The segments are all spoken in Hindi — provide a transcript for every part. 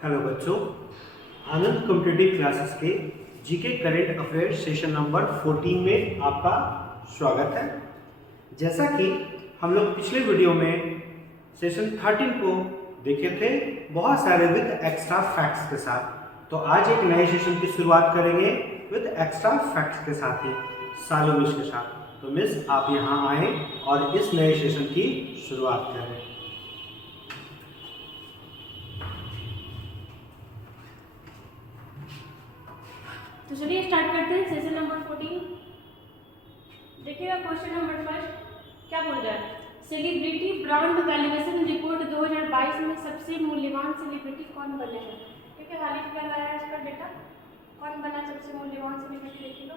हेलो बच्चों, आनंद कॉम्पिटिटिव क्लासेस के GK current affairs session number 14 में आपका स्वागत है। जैसा कि हम लोग पिछले वीडियो में सेशन 13 को देखे थे बहुत सारे विद एक्स्ट्रा फैक्ट्स के साथ, तो आज एक नए सेशन की शुरुआत करेंगे विद एक्स्ट्रा फैक्ट्स के साथ ही, सालो मिस के साथ। तो मिस आप यहाँ आए और इस नए सेशन की शुरुआत करें। तो चलिए स्टार्ट करते हैं सेशन नंबर 14। देखिएगा क्वेश्चन नंबर फर्स्ट क्या बोल रहा है। सेलिब्रिटी ब्रांड वैल्यूएशन रिपोर्ट 2022 में सबसे मूल्यवान सेलिब्रिटी कौन बने हैं। ठीक है, हाल ही फिलहाल आया है इसका डेटा। कौन बना सबसे मूल्यवान सेलिब्रिटी, देखिएगा।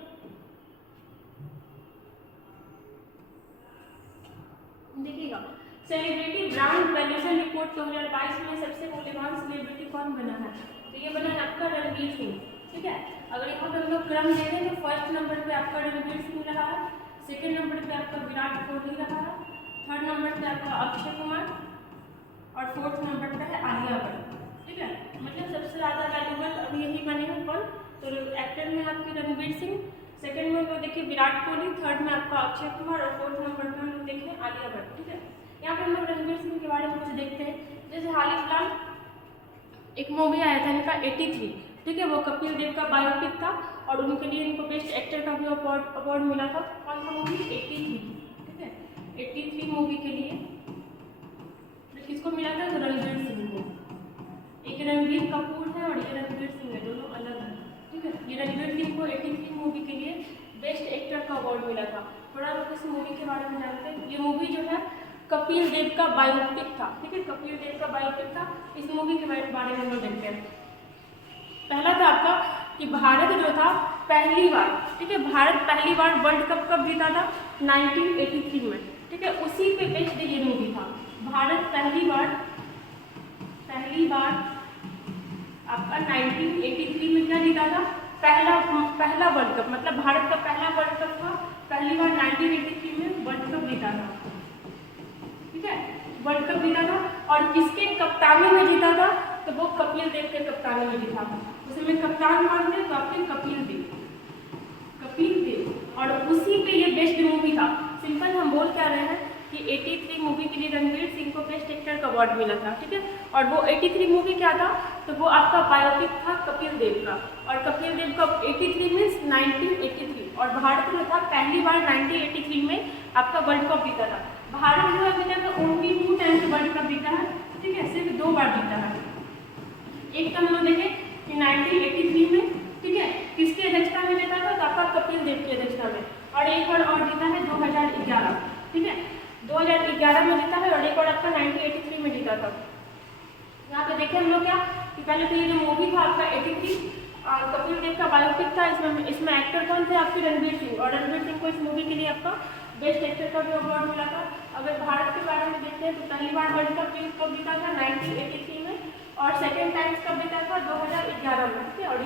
देखिएगा सेलिब्रिटी ब्रांड वैल्यूएशन रिपोर्ट 2022 में सबसे मूल्यवान सेलिब्रिटी कौन बना है। तो ये बना है आपका रणवीर सिंह। ठीक है, अगर यहाँ पे हम लोग क्रम देखें तो फर्स्ट नंबर पे आपका रणवीर सिंह रहा है, सेकंड नंबर पे आपका विराट कोहली रहा है, थर्ड नंबर पे आपका अक्षय कुमार और फोर्थ नंबर पे है आलिया भट्ट। ठीक है, मतलब सबसे ज़्यादा वैल्यूबल अभी यही बने हैं कौन। तो एक्टर में आपके रणवीर सिंह, सेकंड में हम लोग देखिए विराट कोहली, थर्ड में आपका अक्षय कुमार और फोर्थ नंबर पे हम लोग देखें आलिया भट्ट। ठीक है, यहाँ पे हम लोग रणवीर सिंह के बारे में कुछ देखते हैं। जैसे हाल ही फिलहाल एक मूवी आया था इनका 83। ठीक है, वो कपिल देव का बायोपिक था और उनके लिए इनको बेस्ट एक्टर का भी अवार्ड मिला था। कौन सा मूवी, 83। ठीक है, 83 मूवी के लिए किसको मिला था, तो रणवीर सिंह को। एक रणवीर कपूर है और ये रणवीर सिंह है, दोनों अलग हैं। ठीक है, ये रणवीर सिंह को 83 मूवी के लिए बेस्ट एक्टर का अवार्ड मिला था। थोड़ा बहुत इस मूवी के बारे में जानते हैं। ये मूवी जो है कपिल देव का बायोपिक था। ठीक है, कपिल देव का बायोपिक था। इस मूवी के बारे में हम लोग देखते हैं। पहला था आपका कि भारत जो था पहली बार, ठीक है, भारत पहली बार वर्ल्ड कप कब जीता था, 1983 में। ठीक है, उसी पे बेस्ड ये मूवी था। भारत पहली बार आपका 1983 में क्या जीता था, पहला वर्ल्ड कप, मतलब भारत का पहला वर्ल्ड कप था। पहली बार 1983 में वर्ल्ड कप जीता था। ठीक है, वर्ल्ड कप जीता था और किसके कप्तानी में जीता था, तो वो कपिल देव के कप्तानी में जीता था। उसमें कप्तान कौन थे, तो आपके कपिल देव। और उसी पे ये बेस्ट मूवी था। सिंपल हम बोल क्या रहे हैं कि 83 मूवी के लिए रणवीर सिंह को बेस्ट एक्टर का अवार्ड मिला था। ठीक है, और वो 83 मूवी क्या था, तो वो आपका बायोपिक था कपिल देव का। और कपिल देव का 83 मीन्स 1983, और भारत जो था पहली बार 1983 में आपका वर्ल्ड कप जीता था। भारत जो अभी तक ओनली 2 टाइम्स वर्ल्ड कप जीता है। ठीक है, सिर्फ 2 बार जीता है। एक तो हम लोग देखें कि 1983 में, ठीक है, किसकी अध्यक्षता में जीता था, तो आपका कपिल देव की अध्यक्षता में। और एक बार और जीता है 2011। ठीक है, 2011 में जीता है और एक बार आपका 1983 में जीता था। यहाँ पे देखें हम लोग क्या कि पहले तो ये जो मूवी था आपका 83 कपिल देव का बायोपिक था। इसमें एक्टर कौन थे, आपके रणवीर सिंह। और रणवीर सिंह को इस मूवी के लिए आपका बेस्ट एक्टर का भी अवार्ड मिला था। अगर भारत के बारे में देखते हैं तो पहली बार वर्ल्ड कप कब जीता था, 1983 में, और सेकेंड टाइम कब जीता था, 2011 में। ठीक है, और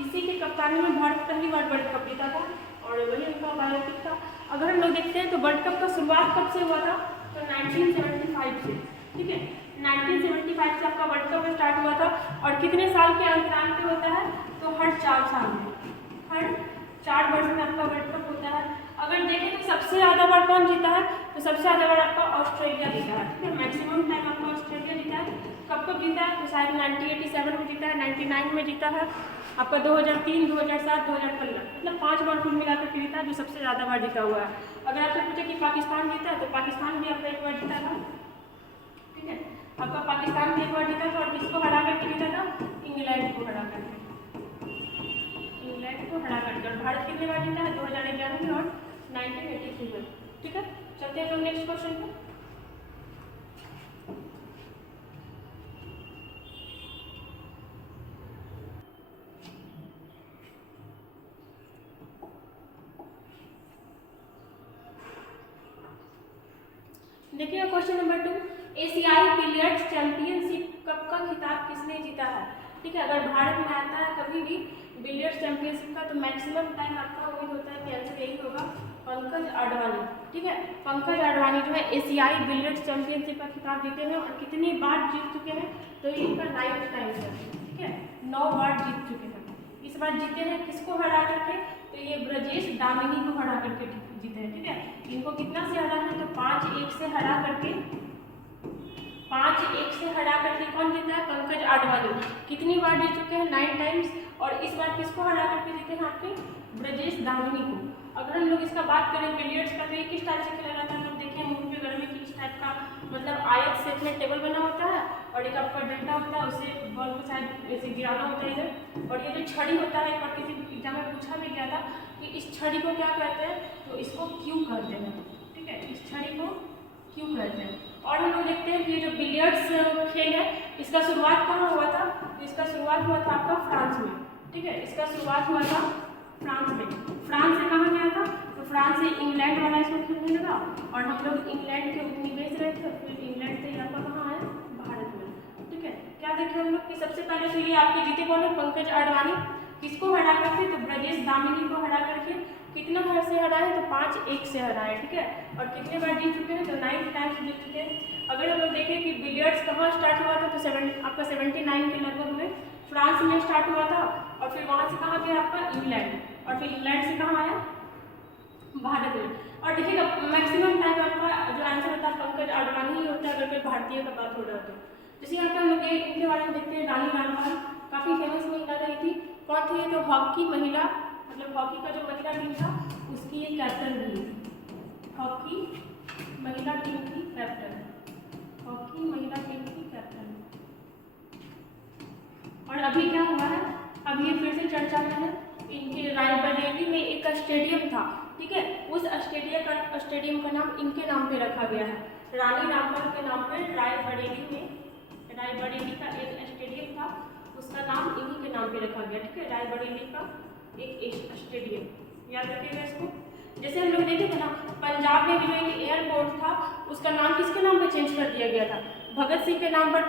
इसी के कप्तानी में भारत पहली बार वर्ल्ड कप जीता था और वही उनका बायोपिक था। अगर हम लोग देखते हैं तो वर्ल्ड कप का शुरुआत कब से हुआ था, तो 1975 से। ठीक है, 1975 से आपका वर्ल्ड कप स्टार्ट हुआ था। और कितने साल के अंतराल पे होता है, तो हर 4 साल में, हर 4 वर्ष में आपका वर्ल्ड कप होता है। अगर देखें तो सबसे ज़्यादा बार कौन जीता है, तो सबसे ज़्यादा बार आपका ऑस्ट्रेलिया जीता है। ठीक है, मैक्सिमम टाइम आपका ऑस्ट्रेलिया जीता है। कब जीता है, तो शायद 1987 में जीता है, 99 में जीता है, आपका 2003, 2007, 2015, मतलब 5 बार कुल मिलाकर के जीता है, जो सबसे ज़्यादा बार जीता हुआ है। अगर आपसे पूछे कि पाकिस्तान जीता है, तो पाकिस्तान भी आपका एक बार जीता था। ठीक है, आपका पाकिस्तान भी एक बार जीता था। और किसको हरा करके जीता था, इंग्लैंड को हरा करके। और भारत कितने बार जीता है, 2011 में और 1983 में। ठीक है, चलते हैं तो नेक्स्ट क्वेश्चन पे। देखिए क्वेश्चन नंबर 2, एशियाई बिलियर्ड्स चैंपियनशिप कप का खिताब किसने जीता है। ठीक है, अगर भारत में आता है कभी भी बिलियर्ड्स चैंपियनशिप का, तो मैक्सिमम टाइम आपका उम्मीद होता है कि आंसर यही होगा, पंकज आडवाणी। ठीक है, पंकज आडवाणी जो है एशियाई बिलियर्ड्स चैंपियनशिप का खिताब जीते हैं। और कितनी बार जीत चुके हैं, तो ये इनका 9th टाइम है। 9 बार जीत चुके हैं। इस बार जीते हैं किसको हरा करके, तो ये ब्रजेश दामिनी को हरा करके जीते हैं। ठीक है, इनको कितना से हरा है, तो 5-1 से हरा करके, 5-1 से हरा करके कौन जीता है, पंकज आडवाणी। कितनी बार जीत चुके हैं, 9 टाइम्स। और इस बार किसको हरा करके जीते हैं आपके, ब्रजेश दामिनी को। अगर हम लोग इसका बात करें बिलियर्ड्स का, तो ये किस टाइप से खेला जाता है, हम लोग देखें मूवी में घर में कि इस टाइप का मतलब आयत शेप में टेबल बना होता है और एक आपका डंडा होता है, उससे बॉल को शायद ऐसे गिराना होता है इधर। और ये जो छड़ी होता है, एक बार किसी एग्जाम में पूछा भी गया था कि इस छड़ी को क्या कहते हैं, तो इसको क्यों कहते हैं। ठीक है, इस छड़ी को क्यों कहते हैं। और हम लोग देखते हैं कि ये जो बिलियर्ड्स खेल है, इसका शुरुआत कहाँ हुआ था, इसका शुरुआत हुआ था आपका फ्रांस में। ठीक है, इसका शुरुआत हुआ था फ्रांस में। फ्रांस से कहाँ गया था, तो फ्रांस से इंग्लैंड वाला इसको खेलने लगा और हम लोग इंग्लैंड के उपनिवेश रहे थे, फिर इंग्लैंड से यहाँ पर कहाँ आए, भारत में। ठीक है, क्या देखें हम लोग कि सबसे पहले तो ये आपके जीते कौन है, पंकज आडवाणी। किसको हरा करके, तो ब्रजेश दामिनी को हरा करके। कितना बार से हरा है, तो 5-1 से हरा है। ठीक है, और कितने बार जीत चुके हैं, तो 9 टाइम्स जीत चुके हैं। अगर हम लोग देखें कि बिलियर्ड्स कहाँ स्टार्ट हुआ था, तो आपका 79 के लगभग में फ्रांस में स्टार्ट हुआ था और फिर वहाँ से कहाँ गया आपका, इंग्लैंड। और फिर इंग्लैंड से कहाँ आया, भारत में। और देखिएगा मैक्सिमम टाइम आपका जो आंसर होता है पंकज आडवाणी ही होता है अगर कोई भारतीय का बात हो रहा है तो। जैसे यहाँ पे हम लोग इनके बारे में देखते हैं, रानी रामपाल काफ़ी फेमस महिला रही थी। कौन थी ये, तो हॉकी महिला, मतलब हॉकी का जो महिला टीम था उसकी ये कैप्टन रही थी। हॉकी महिला टीम की कैप्टन, हॉकी महिला टीम की कैप्टन। और अभी क्या हुआ है, अभी ये फिर से चर्चा में है। इनके रायबरेली में एक स्टेडियम था। ठीक है, उस स्टेडियम का नाम इनके नाम पे रखा गया है, रानी रामपाल के नाम पे। रायबरेली का एक स्टेडियम था, उसका नाम इन्हीं के नाम पे रखा गया। ठीक है, रायबरेली का एक स्टेडियम, याद रखिएगा इसको। जैसे हम लोग देखे थे ना, पंजाब में भी जो एक एयरपोर्ट था उसका नाम किसके नाम पे चेंज कर दिया गया था, भगत सिंह के नाम पर।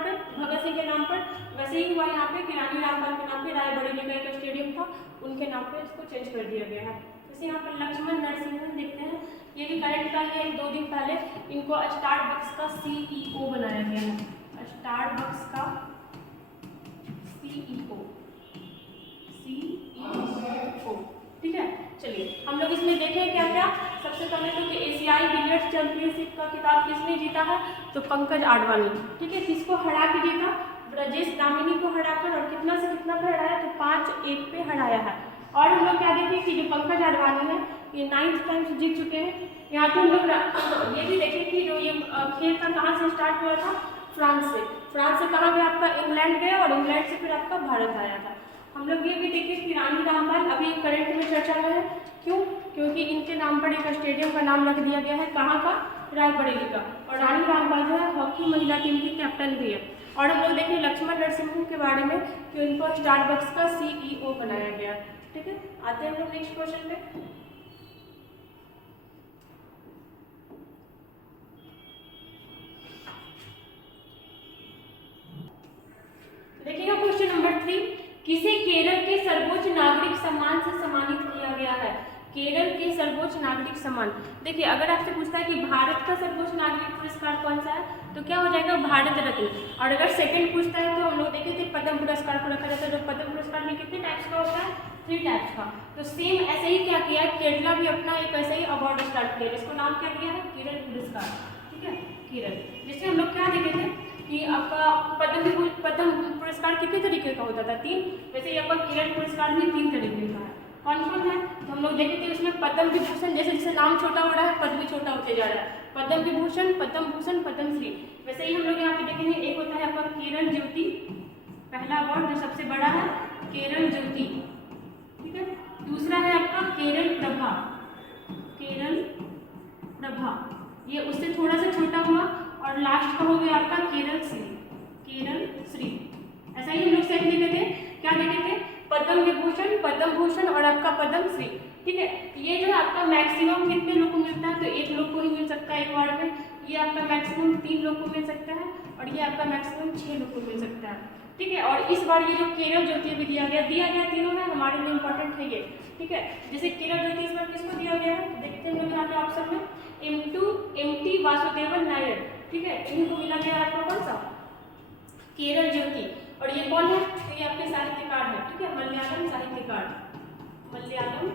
वैसे ही हुआ यहाँ पे कि रानी रामपाल के नाम पे रायबरेली का एक स्टेडियम था, उनके नाम पे इसको चेंज कर दिया गया है। जैसे यहाँ पर लक्ष्मण नरसिम्हन देखते हैं, ये भी करंट का है, 2 दिन पहले इनको स्टारबक्स का CEO बनाया गया है। स्टारबक्स का CEO। ठीक है, चलिए हम लोग इसमें देखें क्या क्या। सबसे पहले तो कि एशियाई बिलियर्ड्स चैंपियनशिप का खिताब किसने जीता है, तो पंकज आडवाणी। ठीक है, किसको हरा के जीता, ब्रजेश दामिनी को हराकर। और कितना से कितना पे हराया, तो 5-1 पे हराया है। और हम लोग क्या देखें कि जो पंकज आडवाणी है ये 9 टाइम्स जीत चुके हैं। यहाँ पे हम लोग ये भी देखें कि जो ये खेल था कहाँ से स्टार्ट हुआ था, फ्रांस से। फ्रांस से कहाँ गया आपका, इंग्लैंड गया और इंग्लैंड से फिर आपका भारत आया था। हम लोग ये भी देखें कि रानी रामपाल अभी करंट में चर्चा में है, क्यों, क्योंकि इनके नाम पर एक स्टेडियम का नाम रख दिया गया है, कहाँ का, रायबरेली का। और रानी रामपाल जो है हॉकी महिला टीम की कैप्टन भी है। और हम लोग देखें लक्ष्मण नरसिम्हन के बारे में कि उनको स्टारबक्स का CEO बनाया गया। ठीक है, आते हैं हम लोग नेक्स्ट क्वेश्चन पे। देखिएगा क्वेश्चन नंबर 3, किसे केरल के सर्वोच्च नागरिक सम्मान से सम्मानित किया गया है। केरल के सर्वोच्च नागरिक सम्मान, देखिए अगर आपसे पूछता है कि भारत का सर्वोच्च नागरिक पुरस्कार कौन सा है, तो क्या हो जाएगा, भारत रत्न। और अगर सेकंड पूछता है तो हम लोग देखे थे पद्म पुरस्कार को रखा जाता है। जो पद्म पुरस्कार में कितने टाइप्स का होता है, 3 टाइप्स का। तो सेम ऐसे ही क्या किया है, केरला भी अपना एक ऐसे ही अवार्ड स्टार्ट किया, जिसको नाम क्या दिया है, केरल पुरस्कार। ठीक है, केरल। जिससे हम लोग क्या देखे थे कि आपका पद्म पुरस्कार कितने तरीके का होता था, 3। वैसे ही आपका केरल पुरस्कार भी 3 तरीके का है। कौन कौन है, तो हम लोग देखे थे उसमें पद्म विभूषण, जैसे जैसे नाम छोटा हो रहा है पद भी छोटा होते जा रहा है, पद्म विभूषण, पद्म भूषण, पद्मश्री। वैसे ही हम लोग यहाँ पे देखेंगे, एक होता है आपका केरल ज्योति, पहला अवार्ड जो सबसे बड़ा है, केरल ज्योति। ठीक है, दूसरा है आपका केरल प्रभा, केरल प्रभा, ये उससे थोड़ा सा छोटा हुआ। और लास्ट का हो गया आपका केरल श्री, केरल श्री। ऐसा ही हम लोग सेट देखे थे, क्या देखे थे, पद्म विभूषण, पद्म भूषण और आपका पद्म श्री। ठीक है, ये जो है आपका मैक्सिमम कितने लोग को मिलता है, तो 1 लोग को ही मिल सकता है एक बार में। ये आपका मैक्सिमम 3 लोग को मिल सकता है और ये आपका मैक्सिमम 6 लोग को मिल सकता है। ठीक है, और इस बार ये जो केरल ज्योति भी दिया गया तीनों में हमारे लिए इंपॉर्टेंट है ये। ठीक है, जैसे केरल ज्योति इस बार किसको दिया गया है, देखते हैं यहाँ पे ऑप्शन में M.T. वासुदेवन नायर। ठीक है, इनको मिला गया आपको कौन सा, केरल ज्योति। और ये कौन है, तो ये आपके साहित्यकार ठीक है, मलयालम साहित्यकार, मलयालम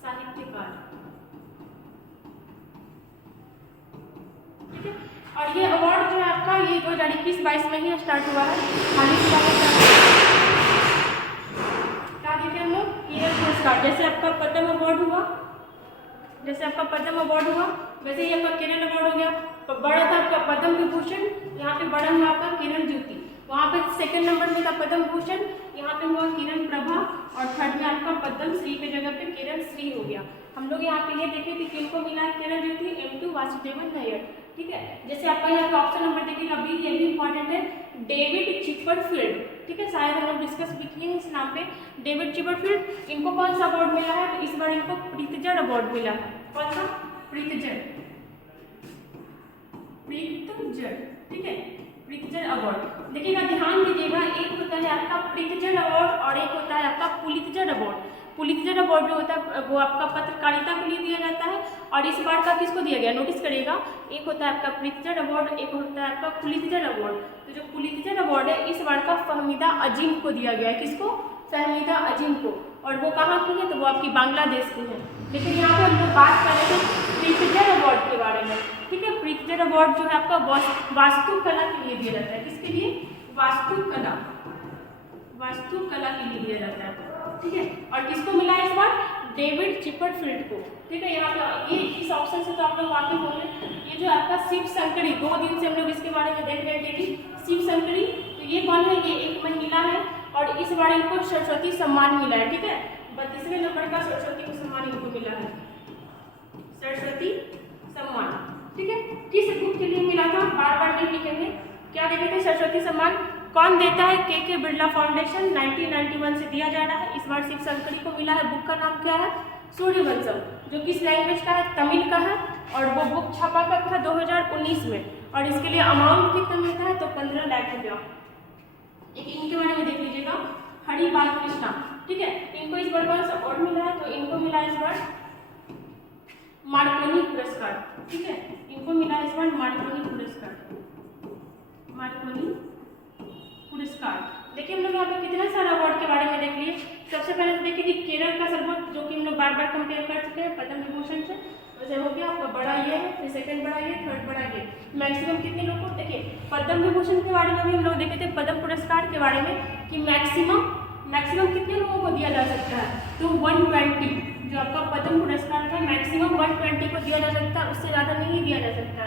साहित्यकार, ठीक है। और ये अवार्ड जो है आपका ये 2021-22 में ही स्टार्ट हुआ है, हाल ही क्या देखे हम लोग किरण पुरस्कार। जैसे आपका पद्म अवार्ड हुआ, जैसे आपका पद्म अवार्ड हुआ वैसे ही आपका किरण अवार्ड हो गया। तो बड़ा था आपका पद्म विभूषण, यहाँ पे बड़ा हुआ आपका किरण ज्योति, वहाँ पे सेकंड नंबर में था पद्म भूषण, यहाँ पे हुआ किरण प्रभा, और थर्ड में आपका पद्म श्री के जगह पे किरण श्री हो गया। हम लोग यहाँ पे ये देखे थे किनको मिला है किरण ज्योति, M2 वासुदेवन नायर, ठीक है। जैसे आपका यहाँ पे ऑप्शन नंबर देखिए अभी ये भी इंपॉर्टेंट है, डेविड चिपरफील्ड, ठीक है, शायद हम लोग डिस्कस भी किए हैं इस नाम पे, डेविड चिपरफील्ड। इनको कौन सा अवार्ड मिला है, तो इस बार इनको प्रीतिजर अवार्ड मिला है। कौन सा? प्रीतिजर, प्रीतिजर, ठीक है, प्रीतिजर अवार्ड। देखिएगा ध्यान दीजिएगा, एक होता है आपका प्रीतिजर अवार्ड और एक होता है आपका पुलित्जर अवार्ड। पुलित्जर अवार्ड जो होता है वो आपका पत्रकारिता के लिए दिया जाता है, और इस बार का किसको दिया गया नोटिस करिएगा, एक होता है आपका प्रीतिजर अवार्ड, एक होता है आपका पुलित्जर अवार्ड। तो जो पुलित्जर अवार्ड है इस बार का फहमीदा अजीम को दिया गया है। किसको? फहमीदा अजीम को। और वो कहाँ की है, तो वो आपकी बांग्लादेश की है। लेकिन यहाँ पे हम लोग बात कर रहे थे प्रीतिजर अवार्ड के बारे में, ठीक है। प्रीतिजर अवार्ड जो है आपका वास्तुकला के लिए दिया जाता है। किसके लिए? वास्तुकला, वास्तुकला के लिए दिया जाता है, ठीक है। और किसको मिला है इस बार? डेविड चिपरफील्ड को, ठीक है। यहाँ पे ये इस ऑप्शन से तो आप लोग वाकिफ होंगे, ये जो आपका शिव शंकरी, 2 दिन से हम लोग इसके बारे में देख रहे थे कि शिव शंकरी, तो ये कौन है? ये एक महिला है, और इस बार इनको सरस्वती सम्मान मिला है, ठीक है। 32वें नंबर का सरस्वती को सम्मान इनको मिला है, सरस्वती सम्मान, ठीक है। किस बुक के लिए मिला था? बार बार नहीं लिखेंगे, क्या देखे थे? सरस्वती सम्मान कौन देता है? के बिरला फाउंडेशन, 1991 से दिया जा रहा है। इस बार शिव शंकरी को मिला है। बुक का नाम क्या है? सूर्यवंशम, जो किस लैंग्वेज का है? तमिल का है, और वो बुक छपा कब था? 2019 में। और इसके लिए अमाउंट कितना मिलता है? तो 15 लाख रुपया। एक इनके बारे में देख लीजिएगा, हरि बाल कृष्णा, ठीक है। इनको इस बार कौन सा अवार्ड मिला है? तो इनको मिला इस बार मार्कोनी पुरस्कार, ठीक है। इनको मिला इस बार मार्कोनी पुरस्कार, मार्कोनी पुरस्कार। देखिए हम लोग यहाँ पे कितना सारा अवार्ड के बारे में देख लिए। सबसे पहले तो देखिए कि केरल का सर्वोच्च, जो कि हम लोग बार बार कंपेयर कर चुके हैं पद्म विभूषण से, वैसे हो गया आपका बड़ा ये है, फिर सेकंड बड़ा ये, थर्ड बड़ा ये। मैक्सिमम कितने लोग को? देखिए पद्म विभूषण के बारे में भी हम लोग देखे थे, पद्म पुरस्कार के बारे में, कि मैक्सिमम कितने लोगों को दिया जा सकता है? तो 120, जो आपका पद्म पुरस्कार था मैक्सिमम 120 को दिया जा सकता है, उससे ज़्यादा नहीं दिया जा सकता।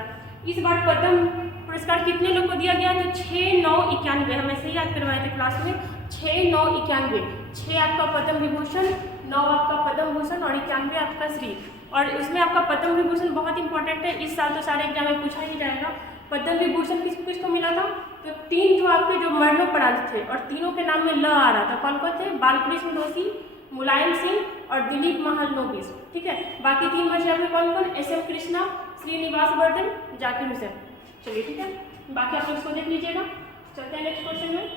इस बार पद्म पुरस्कार कितने लोग को दिया गया? तो 6, 9, 91, हम ऐसे ही याद करवाए थे क्लास में, 6, 9, 91, 6 आपका पद्म विभूषण, 9 आपका पद्म भूषण और 91 आपका श्री। और उसमें आपका पद्म विभूषण बहुत इंपॉर्टेंट है, इस साल तो सारे एग्जाम में पूछा ही जाएगा। पद्म विभूषण किसको मिला था? तो 3 जो आपके जो मरणोपरांत थे, और तीनों के नाम में ल आ रहा था, कौन कौन थे? बालकृष्ण दोषी, मुलायम सिंह और दिलीप महालनोबिस, ठीक है। बाकी 3 बचे आपके कौन कौन? SM कृष्णा, श्रीनिवास वर्धन, जाकिर हुसैन। चलिए ठीक है, बाकी आप लोग इसको देख लीजिएगा। चलते हैं नेक्स्ट क्वेश्चन में।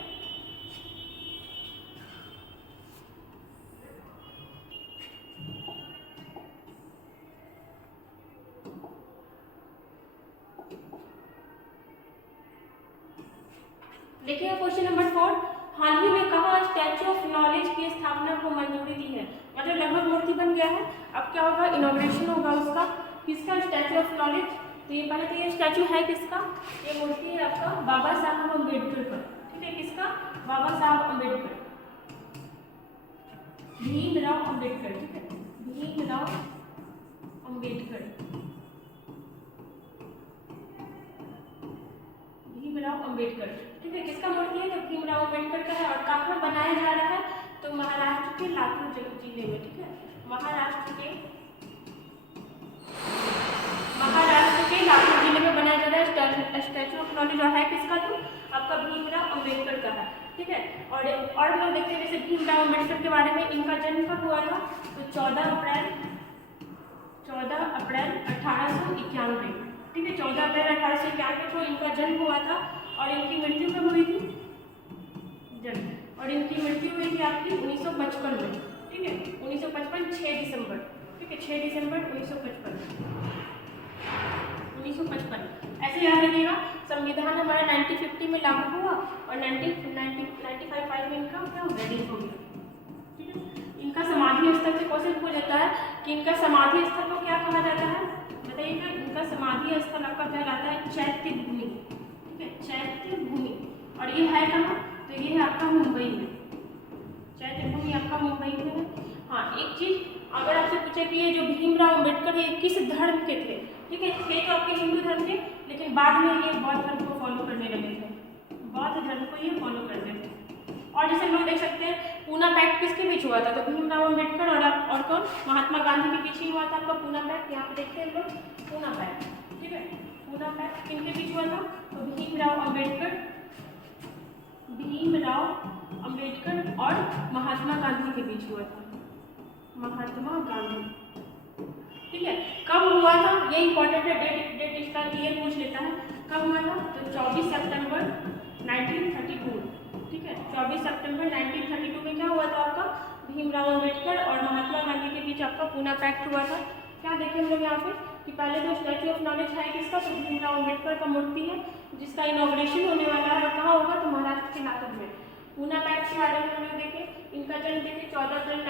देखिए क्वेश्चन नंबर 4, हाल ही में कहाँ स्टैचू ऑफ नॉलेज की स्थापना को मंजूरी दी है? मतलब लगभग मूर्ति बन गया है, अब क्या होगा? इनॉग्रेशन होगा उसका। किसका? Statue of knowledge. तो ये पहले तो ये स्टैचू है किसका? ये मूर्ति है आपका बाबा साहब अम्बेडकर का, ठीक है। किसका? बाबा साहब अम्बेडकर, भीमराव अम्बेडकर, ठीक है, भीमराव अम्बेडकर, भीमराव अम्बेडकर, ठीक है। किसका मूर्ति है? तो भीमराव अम्बेडकर का है। और कहाँ बनाया जा रहा है? तो महाराष्ट्र के लातूर जिले में, ठीक है, महाराष्ट्र के लातूर जिले में बनाया जा रहा है स्टैचू ऑफ नॉलेज। और है किसका? तो आपका भीमराव अम्बेडकर का है, ठीक है। और लोग देखते हैं जैसे भीमराव अम्बेडकर के बारे में, इनका जन्म कब हुआ था? तो 14 अप्रैल 1891, ठीक है, 14 अप्रैल 1891 को इनका जन्म हुआ था। और इनकी मृत्यु कब हुई थी? और इनकी मृत्यु हुई थी आपकी 1955 में, ठीक है, 1955 6 दिसंबर, ठीक है, 6 दिसंबर 1955। ऐसे याद रखिएगा, संविधान हमारा 1950 में लागू हुआ और 19 95 में इनका क्या वेडिंग हो गया, ठीक है। इनका समाधि स्थल से क्वेश्चन पूछ जाता है कि इनका समाधि स्थल को क्या कहा जाता है, बताइएगा। इनका समाधि स्थल आपका कहलाता है चैत्य भूमि, ठीक है, चैत्य भूमि। और ये है कहाँ, तो ये है आपका मुंबई में, चैत्य भूमि आपका मुंबई में है। हाँ, एक चीज अगर आपसे पूछे कि ये जो भीमराव अम्बेडकर है किस धर्म के थे, ठीक है, थे तो आपके हिंदू धर्म के, लेकिन बाद में ये बौद्ध धर्म को फॉलो करने लगे थे, बौद्ध धर्म को ये फॉलो करते थे। और जैसे हम लोग देख सकते हैं पूना पैक्ट किसके बीच हुआ था, तो भीमराव अम्बेडकर और कौन, महात्मा गांधी के बीच ही हुआ था आपका पूना पैक्ट। यहाँ पे देखते हैं हम लोग पूना पैक्ट, ठीक है, पूना पैक्ट किनके बीच हुआ था, तो भीमराव अम्बेडकर और महात्मा गांधी के बीच हुआ था, महात्मा गांधी, ठीक है। कब हुआ था ये इंपॉर्टेंट है, डेट इसका ईयर पूछ लेता है, कब हुआ था, तो 24 सितंबर 1932, ठीक है, 24 सितंबर 1932 में क्या हुआ था आपका, भीमराव अम्बेडकर और महात्मा गांधी के बीच आपका पूना पैक्ट हुआ था। क्या देखें हम लोग यहाँ पे कि पहले जो स्टैचू ऑफ नॉलेज है किसका, तो भीमराव अम्बेडकर का मूर्ति है, जिसका इनॉग्रेशन होने वाला है, कहाँ होगा, तो महाराष्ट्र के नागपुर में। पूना पैक्ट के बारे में हम लोग देखें, इनका जन्म देखें 14 अप्रैल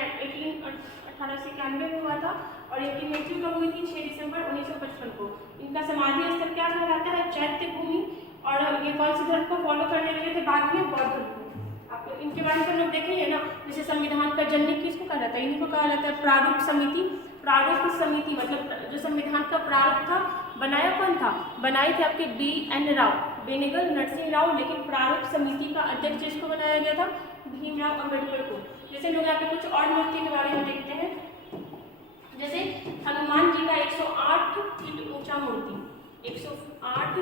1891 में हुआ था और इनकी मृत्यु कब हुई थी, 6 दिसंबर 1955 को। इनका समाधि स्थल क्या कहलाता है, चैत्य भूमि। और ये कौन से धर्म को फॉलो करने लगे थे बाद में, बौद्ध धर्म को। आपको इनके बारे में हम लोग देखेंगे ना, जैसे संविधान का जनक किसको कहा जाता है, इनको कहा जाता है प्रारूप समिति। प्रारूप समिति मतलब जो संविधान का प्रारूप था, बनाया कौन था, बनाए थे आपके BN राव, बेनेगल नरसिंह राव, लेकिन प्रारूप समिति का अध्यक्ष जिसको बनाया गया था, भीमराव अम्बेडकर को। जैसे लोग यहाँ पे कुछ और मूर्ति के बारे में देखते हैं, जैसे हनुमान जी का 108 फीट ऊंचा मूर्ति, 108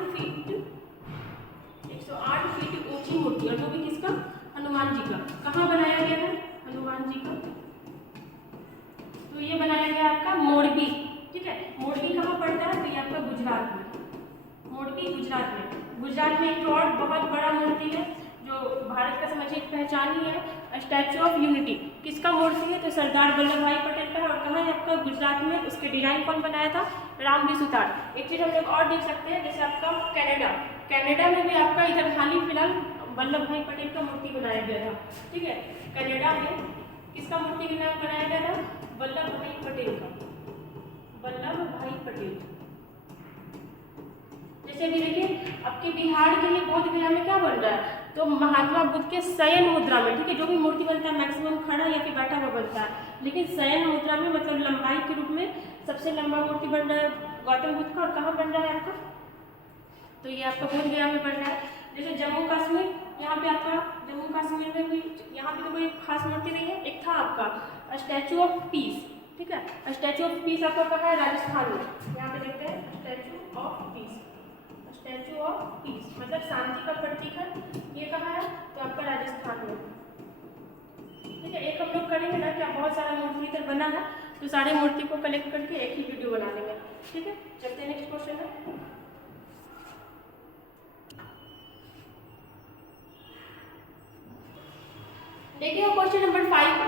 फीट ऊंची मूर्ति, और वो भी किसका, हनुमान जी का। कहाँ बनाया गया है हनुमान जी का, तो ये बनाया गया आपका मोरबी, ठीक है। मोरबी कहाँ पड़ता है, तो ये आपका गुजरात में, मोरबी गुजरात में। गुजरात में एक और बहुत बड़ा मूर्ति है जो भारत का समझिए एक पहचान ही है, स्टैचू ऑफ यूनिटी। किसका मूर्ति है, तो सरदार वल्लभ भाई पटेल का है। और कहाँ है आपका, गुजरात में। उसके डिजाइन कौन बनाया था, रामजी सुतार। एक चीज़ हम लोग और देख सकते हैं, जैसे आपका कनाडा में भी आपका इधर हाल ही फिलहाल वल्लभ भाई पटेल का मूर्ति बनाया गया था, ठीक है। कनाडा में किसका मूर्ति बनाया गया था, वल्लभ भाई पटेल का, वल्लभ भाई पटेल। जैसे अभी देखिए आपके बिहार के ही बोध गया में क्या बन रहा है, तो महात्मा बुद्ध के शयन मुद्रा में, ठीक है, जो भी मूर्ति बनता है मैक्सिमम खड़ा या फिर बैठा हुआ बनता है, लेकिन शयन मुद्रा में मतलब लंबाई के रूप में सबसे लंबा मूर्ति बन रहा है गौतम बुद्ध का। और कहाँ बन रहा है आपका, तो ये आपका बोध गया में बन रहा है। जैसे जम्मू कश्मीर, यहाँ पे आपका जम्मू कश्मीर में भी, यहाँ पे तो कोई खास मूर्ति नहीं है, एक था आपका स्टैचू ऑफ पीस, ठीक है। स्टैचू ऑफ पीस आपका कहाँ है, राजस्थान में। यहाँ पे देखते हैं statue of peace, statue of peace मतलब शांति का प्रतीक है, ये कहाँ है, तो आपका राजस्थान में, ठीक है। एक हम लोग करेंगे ना क्या, बहुत सारा मूर्ति इधर बना है, तो सारे मूर्ति को कलेक्ट करके एक ही वीडियो बना लेंगे, ठीक है। चलते हैं नेक्स्ट क्वेश्चन है। देखिए क्वेश्चन नंबर 5,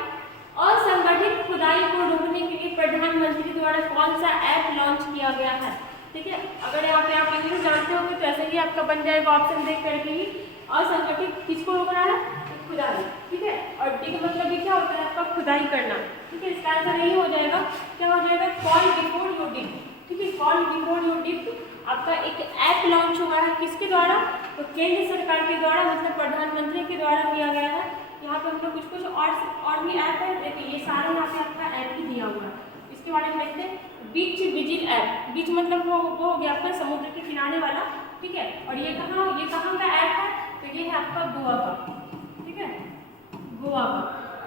असंगठित खुदाई को रोकने के लिए प्रधानमंत्री द्वारा कौन सा ऐप लॉन्च किया गया है, ठीक है। अगर यहाँ पे आप इंग्लिश जानते होंगे तो ऐसे ही आपका बन जाएगा ऑप्शन देख करके ही, असंगठित किसको रोकना है, खुदाई, ठीक है। और डिग मतलब भी क्या होता है आपका, खुदाई करना, ठीक है। इसका आंसर यही हो जाएगा, क्या हो जाएगा, कॉल बिफोर यू डिग, ठीक है। कॉल बिफोर यू डिग आपका एक ऐप लॉन्च हुआ है, किसके द्वारा, तो केंद्र सरकार के द्वारा, मतलब प्रधानमंत्री के द्वारा किया गया है। यहाँ पे हम लोग कुछ और भी ऐप है, देखिए ये सारा यहाँ पे आपका ऐप ही दिया हुआ है। इसके बारे में देखते हैं, बीच विजिल ऐप। बीच मतलब वो हो गया आपका समुद्र के किनारे वाला, ठीक है। और ये कहाँ का ऐप है, तो ये है आपका गोवा का, ठीक है, गोवा का।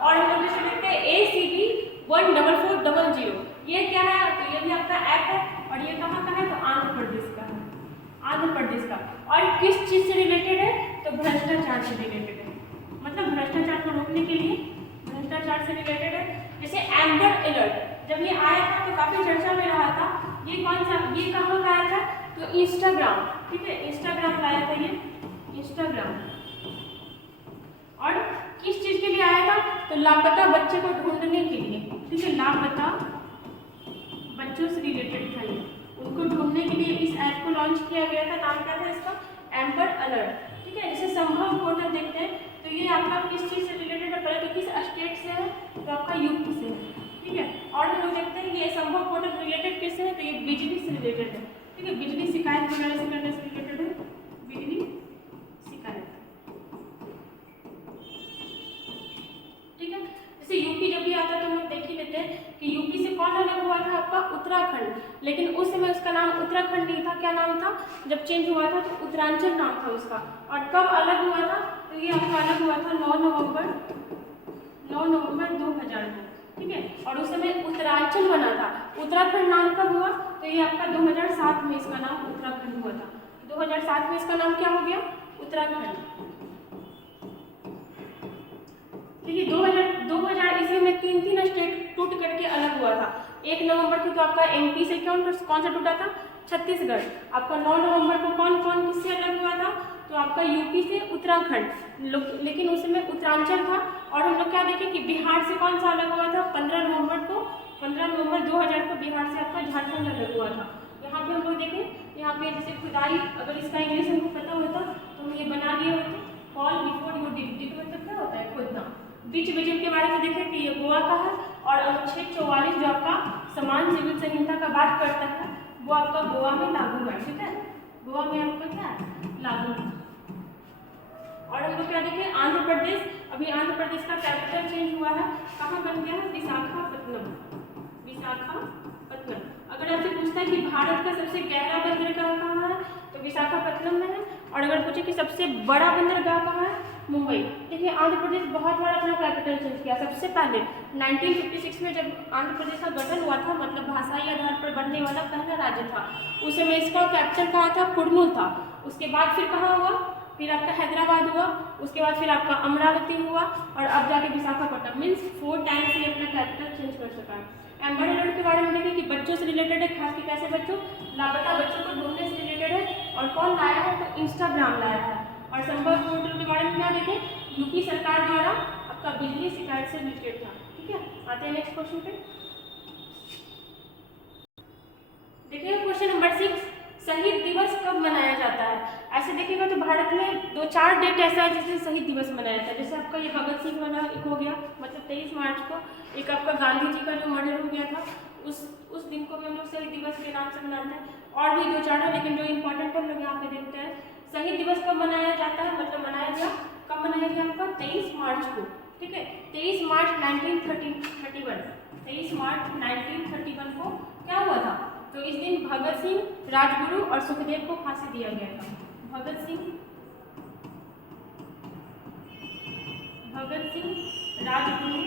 और हम लोग जैसे देखते हैं ACB 14400, ये क्या है, तो ये भी आपका ऐप है। और ये कहाँ का है, तो आंध्र प्रदेश का है, आंध्र प्रदेश का। और किस चीज़ से रिलेटेड है, तो भ्रष्टाचार से रिलेटेड है, मतलब भ्रष्टाचार को रोकने के लिए, भ्रष्टाचार से रिलेटेड है। जैसे एम्बर अलर्ट जब ये आया था तो काफी चर्चा में रहा था, ये कौन सा, ये कहाँ का आया था, तो इंस्टाग्राम, ठीक है, इंस्टाग्राम लाया था ये, इंस्टाग्राम। और किस चीज के लिए आया था, तो लापता बच्चे को ढूंढने के लिए, ठीक है, लापता बच्चों से रिलेटेड था ये, उनको ढूंढने के लिए इस ऐप को लॉन्च किया गया था। नाम क्या था इसका, एम्बर अलर्ट, ठीक है। जैसे संभव पोर्टल देखते हैं, तो ये आपका तो आपका यूपी से है, ठीक है। और हम लोग देखते हैं ये संभव पोर्टल रिलेटेड किससे है, तो ये बिजली से रिलेटेड है, ठीक है। बिजली शिकायत वगैरह से करने से रिलेटेड है, बिजली शिकायत, ठीक है। जैसे यूपी जब भी आता है तो हम देख ही लेते हैं कि यूपी से कौन अलग हुआ था, आपका उत्तराखंड, लेकिन उस समय उसका नाम उत्तराखंड नहीं था, क्या नाम था, जब चेंज हुआ था तो उत्तरांचल नाम था उसका। और कब अलग हुआ था, तो ये आपका अलग हुआ था 9 नवंबर 2000 को, ठीक है। और उस समय उत्तरांचल बना था। उत्तराखंड नाम कब हुआ, तो ये आपका 2007 में इसका नाम उत्तराखंड हुआ था। 2007 में इसका नाम क्या हो गया, उत्तराखंड। देखिए 2000 ईस्वी में तीन स्टेट टूट करके अलग हुआ था। 1 नवंबर को तो आपका एमपी से कौन सा टूटा था, छत्तीसगढ़। आपका 9 नवंबर को कौन किससे अलग हुआ था, तो आपका यूपी से उत्तराखंड, लेकिन उस समय उत्तरांचल था। और हम लोग क्या देखें कि बिहार से कौन सा अलग हुआ था, 15 नवंबर 2000 को बिहार से आपका झारखंड अलग हुआ था। यहाँ पे हम लोग देखें, यहाँ पे जैसे खुदाई, अगर इसका इंग्लिश हमको पता होता तो हम ये बना लिए होते, कॉल बिफोर यू डिग मतलब क्या होता है, खोदना। बीच विजिट के बारे में देखें कि ये गोवा का है, और अनुच्छेद 44 जो आपका समान सिविल संहिता का बात करता है वो आपका गोवा में लागू है, ठीक है। गोवा में आपका क्या है, लागू है। और हम लोग क्या देखें, आंध्र प्रदेश, अभी आंध्र प्रदेश का कैपिटल चेंज हुआ है, कहाँ बन गया है, विशाखापत्तनम। अगर आपसे पूछता है कि भारत का सबसे गहरा बंदरगाह कहाँ है, तो विशाखापत्तनम में है। और अगर पूछे कि सबसे बड़ा बंदरगाह कहाँ है, मुंबई। देखिए आंध्र प्रदेश बहुत बार अपना कैपिटल चेंज किया। सबसे पहले 1956 में जब आंध्र प्रदेश का गठन हुआ था, मतलब भाषाई आधार पर बनने वाला पहला राज्य था, उस समय इसका कैपिटल कहाँ था, कुर्नूल था। उसके बाद फिर कहाँ हुआ, फिर आपका हैदराबाद हुआ, उसके बाद फिर आपका अमरावती हुआ, और अब जाके विशाखापट्टनम। मीन्स 4 टाइम्स ये अपना कैपिटल चेंज कर सका है। एम्बर अलर्ट के बारे में देखें कि बच्चों से रिलेटेड है, खास के कैसे बच्चों, लापता बच्चों को ढूंढने से रिलेटेड है। और कौन लाया है, तो इंस्टाग्राम लाया है। और संभव पोर्टल के बारे में क्या देखें, यूपी सरकार द्वारा आपका बिजली शिकायत से रिलेटेड था, ठीक है। आते हैं नेक्स्ट क्वेश्चन पे। देखिए क्वेश्चन नंबर 6, शहीद दिवस कब मनाया जाता है। ऐसे देखिएगा तो भारत में 2-4 डेट ऐसा है जिससे शहीद दिवस मनाया जाता है। जैसे आपका ये भगत सिंह वाला एक हो गया, मतलब 23 मार्च को। एक आपका गांधी जी का जो मर्डर हो गया था, उस दिन को भी हम लोग शहीद दिवस के नाम से मनाते हैं। और भी 2-4 है, लेकिन जो इंपॉर्टेंट हम लोग यहाँ पे देखते हैं। शहीद दिवस कब मनाया जाता है, मतलब मनाया गया कब, मनाया गया आपका 23 मार्च को, ठीक है। 23 मार्च 1931 23 मार्च 1931 को क्या हुआ था, तो इस दिन भगत सिंह, राजगुरु और सुखदेव को फांसी दिया गया था। भगत सिंह, राजगुरु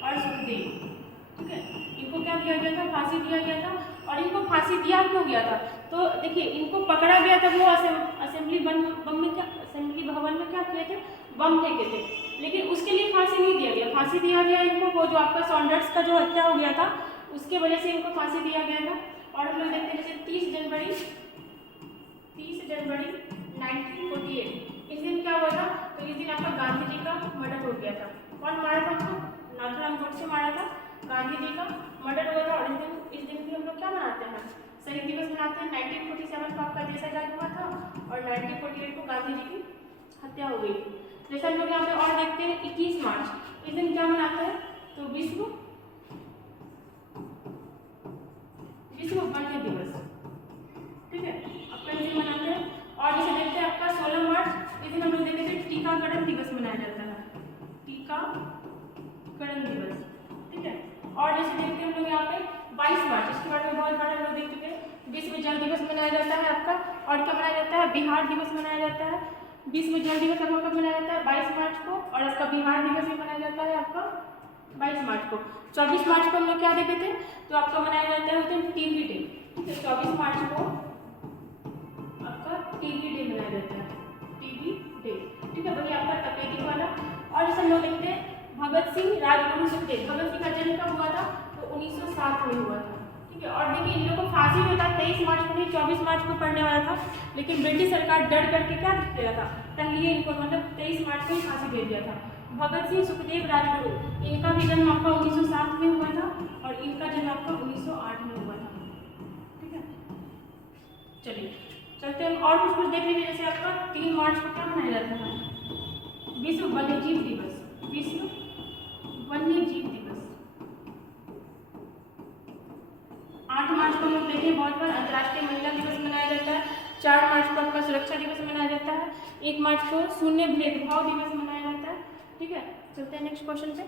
और सुखदेव, ठीक है, इनको क्या दिया गया था, फांसी दिया गया था। और इनको फांसी दिया क्यों गया था, तो देखिए इनको पकड़ा गया था, वो असेंबली भवन में क्या किए थे, बम फेंके थे। लेकिन उसके लिए फांसी नहीं दिया गया, फांसी दिया गया इनको वो जो आपका सॉन्डर्स का जो हत्या हो गया था उसके वजह से इनको फांसी दिया गया था। और हम लोग देखते हैं जैसे 30 जनवरी 1948, इस दिन क्या हुआ था, तो इस दिन आपका गांधी जी का मर्डर हो गया था। कौन मारा था उनको, नाथूराम गोडसे मारा था, गांधी जी का मर्डर हुआ था। और इस दिन भी हम लोग क्या मनाते हैं, शहीद दिवस मनाते हैं। 1947 को आपका देश आजाद हुआ था, और 1948 को गांधी जी की हत्या हो गई थी। जैसे हम लोग यहाँ पे और देखते हैं 21 मार्च, इस दिन क्या मनाते हैं, तो विश्व वन्य दिवस, ठीक है, आपका इस दिन मनाते हैं। और जैसे देखते हैं आपका 16 मार्च, इस दिन हम लोग देखते हैं टीकाकरण दिवस मनाया जाता है, टीकाकरण दिवस, ठीक है। और जैसे देखते हैं हम लोग यहाँ पे 22 मार्च, इसके बारे में बहुत बड़ा हम लोग देख चुके हैं, विश्व जल दिवस मनाया जाता है आपका। और क्या मनाया जाता है, बिहार दिवस मनाया जाता है। विश्व जल दिवस आपका कब मनाया जाता है, 22 मार्च को। और आपका बिहार दिवस भी मनाया जाता है आपका 22 मार्च को। 24 मार्च को हम लोग क्या देखे थे, तो आपका मनाया जाता है उस दिन टीबी डे, ठीक है। 24 मार्च को आपका टीबी डे मनाया जाता है, टीबी डे, ठीक है, वही आपका तपेदिक वाला। और जैसे हम लोग देखते हैं भगत सिंह, राजगुरु, सुखदेव, भगत सिंह का जन्म कब हुआ था, तो 1907 में हुआ था, ठीक है। और देखिए इन लोगों को फांसी जो था 23 मार्च को नहीं 24 मार्च को पड़ने वाला था, लेकिन ब्रिटिश सरकार डर करके क्या दिया था, पहले इनको मतलब 23 मार्च को ही फांसी दे दिया था। भगत सिंह, सुखदेव, राजगुरु, इनका भी जन्म आपका 1907 में हुआ था, और इनका जन्म आपका 1908 में हुआ था, ठीक है। चलिए चलते हैं और कुछ देख लीजिए। जैसे आपका 3 मार्च को क्या मनाया जाता है, विश्व वन्यजीव दिवस, विश्व सुरक्षा दिवस मनाया जाता है। 1 मार्च को शून्य भेदभाव दिवस मनाया जाता है। ठीक है, चलते हैं नेक्स्ट क्वेश्चन पे।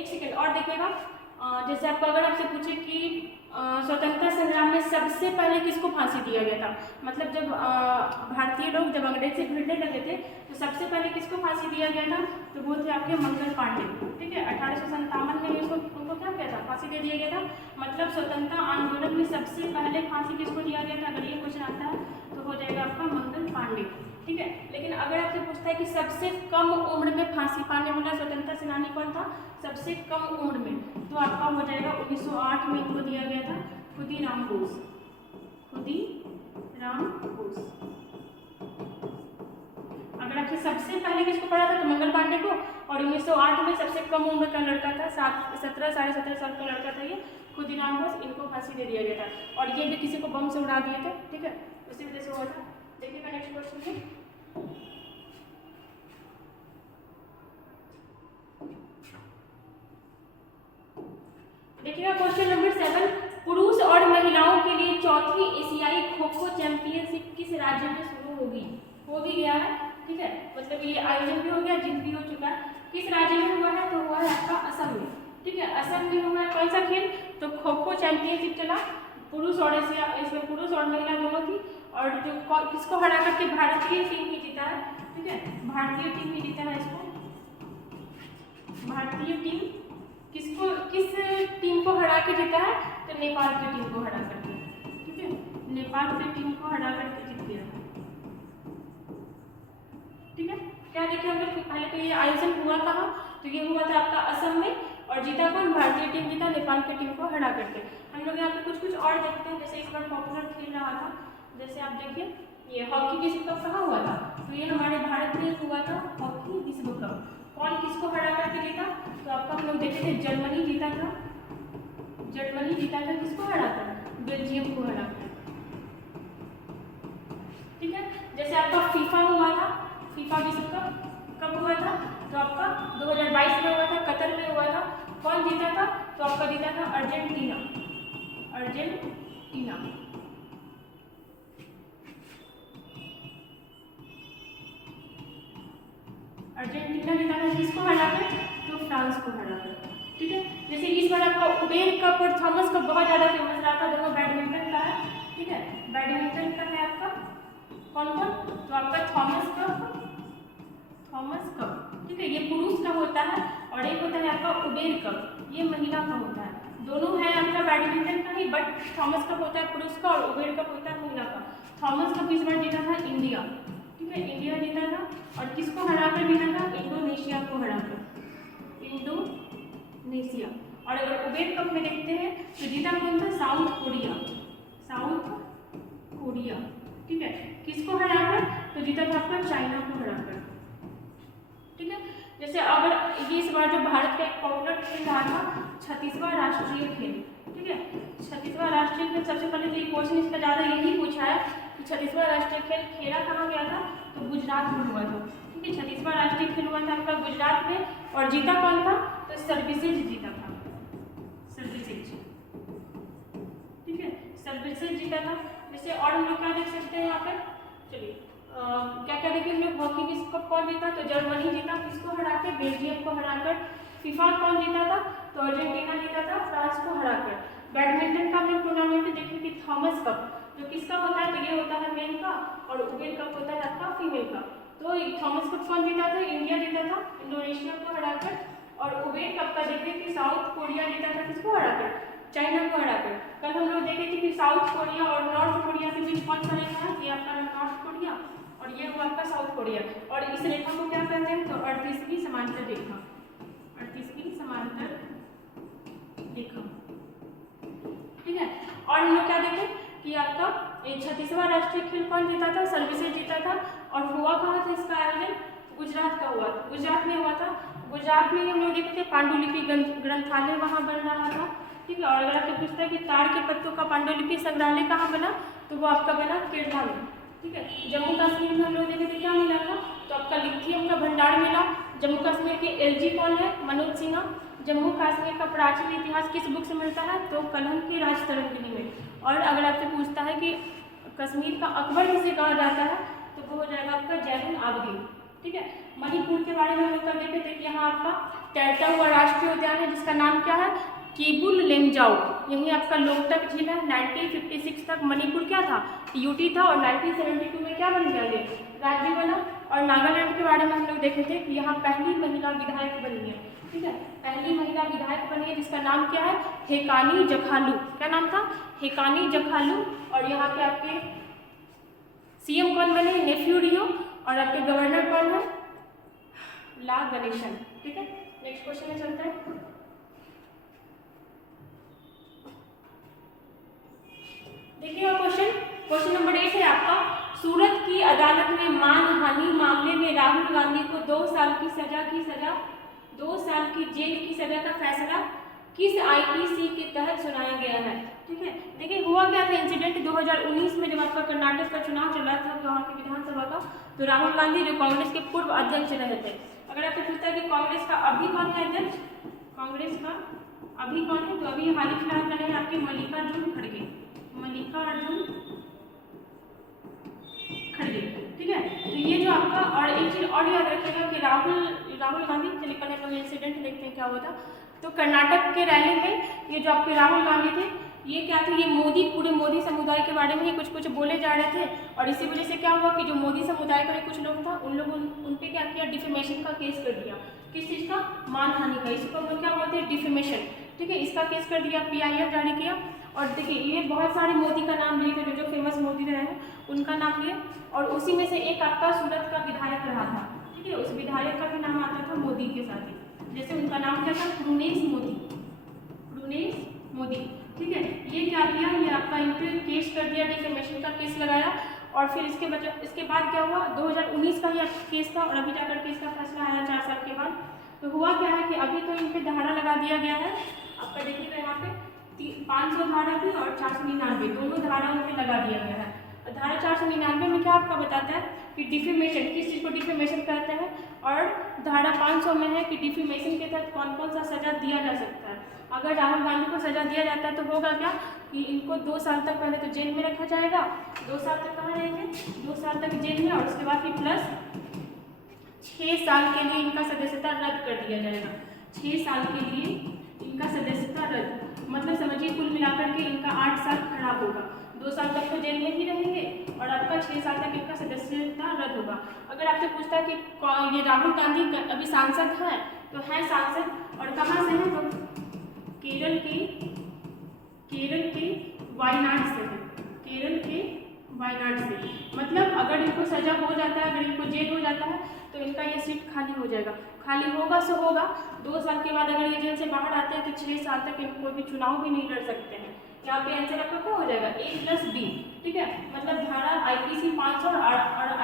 एक सेकेंड और देखिएगा, जैसे आपको अगर आपसे पूछे कि स्वतंत्रता संग्राम में सबसे पहले किसको फांसी दिया गया था, मतलब जब भारतीय लोग जब अंग्रेज से भिड़ने लगे थे तो सबसे पहले किसको फांसी दिया गया था, तो वो थे आपके मंगल पांडे। ठीक है, 1857 में उनको क्या किया था, फांसी दे दिया गया था। मतलब स्वतंत्रता आंदोलन में सबसे पहले फांसी किसको दिया गया था, अगर ये क्वेश्चन आता है तो हो जाएगा आपका मंगल पांडे। ठीक है, लेकिन अगर आपसे पूछता है कि सबसे कम उम्र में फांसी पाने वाला स्वतंत्रता सेनानी कौन था, सबसे कम उम्र में, तो आपका हो जाएगा 1908 में इनको दिया गया था खुदीराम बोस। खुदीराम बोस। अगर आपसे सबसे पहले किसको पढ़ा था तो मंगल पांडे को, और 1908 में सबसे कम उम्र का लड़का था, 17 साल का लड़का था ये खुदीराम बोस, इनको फांसी दे दिया गया था। और ये भी किसी को बम से उड़ा दिए थे। ठीक है, उसी वजह से हुआ था। देखिएगा नेक्स्ट क्वेश्चन है, देखिएगा क्वेश्चन नंबर 7, पुरुष और महिलाओं के लिए चौथी एशियाई खो खो चैंपियनशिप किस राज्य में शुरू होगी, हो भी गया है। ठीक है, मतलब ये आयोजन भी हो गया, जीत भी हो चुका है। किस राज्य में हुआ है, तो हुआ है आपका असम में। ठीक है, असम में हुआ है कौन सा खेल, तो खो खो चैंपियनशिप चला, पुरुष और एशिया, इसमें पुरुष और महिला दोनों थी, और जो किसको हरा करके भारतीय टीम ही जीता है। ठीक है, भारतीय टीम ही जीता है इसको। भारतीय टीम किस टीम को हरा के जीता है, तो नेपाल की टीम को हरा करके। ठीक है, नेपाल की टीम को हरा करके जीत गया। ठीक है, क्या देखिए अगर पहले तो ये आयोजन हुआ कहाँ, तो ये हुआ था आपका असम में, और जीता कौन, भारतीय टीम जीता नेपाल की टीम को हरा करके। हम लोग यहाँ पे कुछ और देखते हैं, जैसे इस बार पॉपुलर खेल रहा था, जैसे आप देखिए ये हॉकी विश्व कप कहाँ हुआ था, तो ये हमारे भारत में हुआ था हॉकी विश्व कप। कौन किसको हरा करके जीता, तो आपका हम लोग देखे थे जर्मनी जीता था। जर्मनी जीता था किसको हरा कर, बेल्जियम को हरा कर। ठीक है, जैसे आपका फीफा हुआ था, फीफा विश्व कप कब हुआ था, तो आपका 2022 में हुआ था, कतर में हुआ था। कौन जीता था, तो आपका जीता था अर्जेंटीना। अर्जेंटीना। अर्जेंटीना जीता था किसको हराकर, तो फ्रांस को हराकर। ठीक है, जैसे इस बार आपका उबेर कप और थॉमस कप बहुत ज़्यादा फेमस रहा था, दोनों बैडमिंटन का है। ठीक है, बैडमिंटन का है आपका कौन कौन, तो आपका थॉमस कप। ठीक है, ये पुरुष का होता है, और एक होता है आपका उबेर कप, ये महिला का होता है। दोनों है आपका बैडमिंटन का ही, बट थॉमस कप होता है पुरुष का और उबेर कप होता है महिला का। थॉमस कप इस बार जीता था इंडिया। ठीक है, इंडिया जीता था, और किसको हराकर जीता था, इंडोनेशिया को हराकर। इंडोनेशिया। और अगर उबेर कप में देखते हैं तो जीता कौन था, साउथ कोरिया। ठीक है, किसको हराकर, तो जीता था आपका चाइना को हराकर। ठीक है, जैसे अगर ये इस बार जो भारत का एक पॉपुलर खेल रहा था 36वां राष्ट्रीय खेल। ठीक है, 36वां राष्ट्रीय खेल, सबसे पहले तो ये क्वेश्चन इसका ज़्यादा यही पूछा है कि 36वां राष्ट्रीय खेल खेला कहाँ गया था, तो गुजरात में हुआ था। ठीक है, 36वां राष्ट्रीय खेल हुआ था आपका गुजरात में, और जीता कौन था, तो सर्विसेज जीता था। सर्विसेज। ठीक है, सर्विसेज जीता था। जैसे और हम लोग क्या देख सकते हैं यहाँ पे, चलिए क्या क्या देखिए हम लोग, हॉकी विश्व कप कौन जीता, तो जर्मनी जीता, किसको हरा के, बेल्जियम को हराकर। फीफा कौन जीता था, तो अर्जेंटीना जीता था, फ्रांस को हराकर। बैडमिंटन का हम लोग टूर्नामेंट देखे कि थॉमस कप, जो किसका होता है, तो ये होता है मेल का, और उबेर कप होता है आपका फीमेल का। तो थॉमस कप कौन जीता था, इंडिया जीता था इंडोनेशिया को हराकर। और उबेर कप का देखिए कि साउथ कोरिया जीता था, किसको हराकर, चाइना को हराकर। कल हम लोग देखे थे कि साउथ कोरिया और नॉर्थ कोरिया के बीच कौन सा रेखा है, ये आपका नॉर्थ कोरिया, और ये हुआ आपका साउथ कोरिया। और इस रेखा को क्या कहते हैं, तो 38वीं समांतर रेखा। 38वीं समांतर रेखा। ठीक है, और हम लोग क्या देखें कि आपका 36वां राष्ट्रीय खेल कौन जीता था, सर्विसेज जीता था। और हुआ कहाँ था इसका आयोजन, गुजरात का हुआ, गुजरात में हुआ था। गुजरात में हम लोग देखते थे पांडुलिपि ग्रंथालय वहाँ बन रहा था। ठीक है, और अगर आपको पूछता है कि ताड़ के पत्तों का पांडुलिपि संग्रहालय कहाँ बना, तो वो आपका बना केरला में। ठीक है, जम्मू कश्मीर में हम लोग देखे थे क्या मिला था, तो आपका लिथियम का भंडार मिला। जम्मू कश्मीर के एलजी कौन है, मनोज सिन्हा। जम्मू कश्मीर का प्राचीन इतिहास किस बुक से मिलता है, तो कलम की राज तरंगिणी में। और अगर आपसे पूछता है कि कश्मीर का अकबर किसे कहा जाता है, तो वो हो जाएगा आपका जैनुल आबदीन। ठीक है, मणिपुर के बारे में हम लोग कल देखे थे कि यहाँ आपका तैरता हुआ राष्ट्रीय उद्यान है जिसका नाम क्या है, केबुल लेमजाओ। यही आपका लोकटक झील है। 1956 तक मणिपुर क्या था, यूटी था, और 1972 में क्या बन गया, ये राज्य बना। और नागालैंड के बारे में हम लोग देखे थे कि यहाँ पहली महिला विधायक बनी है। ठीक है, पहली महिला विधायक बनी है जिसका नाम क्या है, हेकानी जखालू। क्या नाम था, हेकानी जखालू। और यहाँ पे आपके सीएम कौन बने, नेफ्यू रियो। और आपके गवर्नर कौन है, ला गणेशन। ठीक है, नेक्स्ट क्वेश्चन में चलते हैं। देखिए क्वेश्चन नंबर 8 है आपका, सूरत की अदालत में मानहानि मामले में राहुल गांधी को 2 साल की जेल की सजा का फैसला किस आईपीसी के तहत सुनाया गया है। ठीक है, देखिए हुआ क्या था इंसिडेंट 2019 में, जब आपका कर्नाटक का चुनाव चल रहा था वहाँ की विधानसभा का, तो राहुल गांधी जो कांग्रेस के पूर्व अध्यक्ष रहे थे। अगर आपको पूछता है कि कांग्रेस का अभी कौन है अध्यक्ष, कांग्रेस का अभी कौन है, तो अभी हाल ही फिलहाल बने हैं आपके मल्लिकार्जुन खड़गे। ठीक है, तो ये जो आपका, और एक चीज और याद रखिएगा कि राहुल गांधी, चलिए पहले हम लोग इंसिडेंट देखते हैं क्या हुआ था। तो कर्नाटक के रैली में ये जो आपके राहुल गांधी थे, ये क्या थे, ये पूरे मोदी समुदाय के बारे में ही कुछ बोले जा रहे थे। और इसी वजह से क्या हुआ कि जो मोदी समुदाय का भी कुछ लोग था, उन लोगों उन पे क्या किया, डिफेमेशन का केस कर दिया। किस चीज़ का, मानहानि का। इसको हम लोग क्या बोलते हैं, डिफेमेशन। ठीक है, इसका केस कर दिया, PIF जारी किया। और देखिए ये बहुत सारे मोदी का नाम लिए थे, जो फेमस मोदी रहे हैं उनका नाम लिए। और उसी में से एक आपका सूरत का विधायक रहा था। ठीक है, उस विधायक का भी नाम आता था मोदी के साथ ही, जैसे उनका नाम क्या था, प्रूनेश मोदी। ठीक है, ये क्या किया, ये आपका इन पे केस कर दिया, डिफेमेशन का केस लगाया। और फिर इसके बाद क्या हुआ, 2019 का ही केस था, और अभी जाकर के इसका फैसला आया 4 साल के बाद। तो हुआ क्या है कि अभी तो इन पे धारा लगा दिया गया है। आपका देखिएगा यहाँ पे 500 धारा थी और 499, दोनों धाराओं पे लगा दिया गया है। धारा 499 में क्या आपका बताता है कि डिफेमेशन, किस चीज़ को डिफेमेशन कहते हैं। और धारा 500 में है कि डिफेमेशन के तहत कौन कौन सा सजा दिया जा सकता है। अगर राहुल गांधी को सजा दिया जाता है तो होगा क्या कि इनको 2 साल तक पहले तो जेल में रखा जाएगा। 2 साल तक कहाँ रहेंगे, 2 साल तक जेल में, और उसके बाद फिर प्लस 6 साल के लिए इनका सदस्यता रद्द कर दिया जाएगा। 6 साल के लिए इनका सदस्यता रद्द, मतलब समझिए कुल मिलाकर के इनका 8 साल खराब होगा। 2 साल तक तो जेल में ही रहेंगे और आपका 6 साल तक इनका सदस्यता रद्द होगा। अगर आपसे पूछता है कि ये राहुल गांधी अभी सांसद हैं, तो हैं सांसद, और कहाँ से हैं, तो केरल के वायनाड से है। केरल के वायनाड से, मतलब अगर इनको सजा हो जाता है, अगर इनको जेल हो जाता है, तो इनका ये सीट खाली हो जाएगा। खाली होगा सो होगा, 2 साल के बाद अगर ये जेल से बाहर आते हैं तो 6 साल तक इनको कोई भी चुनाव भी नहीं लड़ सकते हैं। यहाँ पे आंसर आपका क्या हो जाएगा, A+B। ठीक है, मतलब धारा IPC 500 और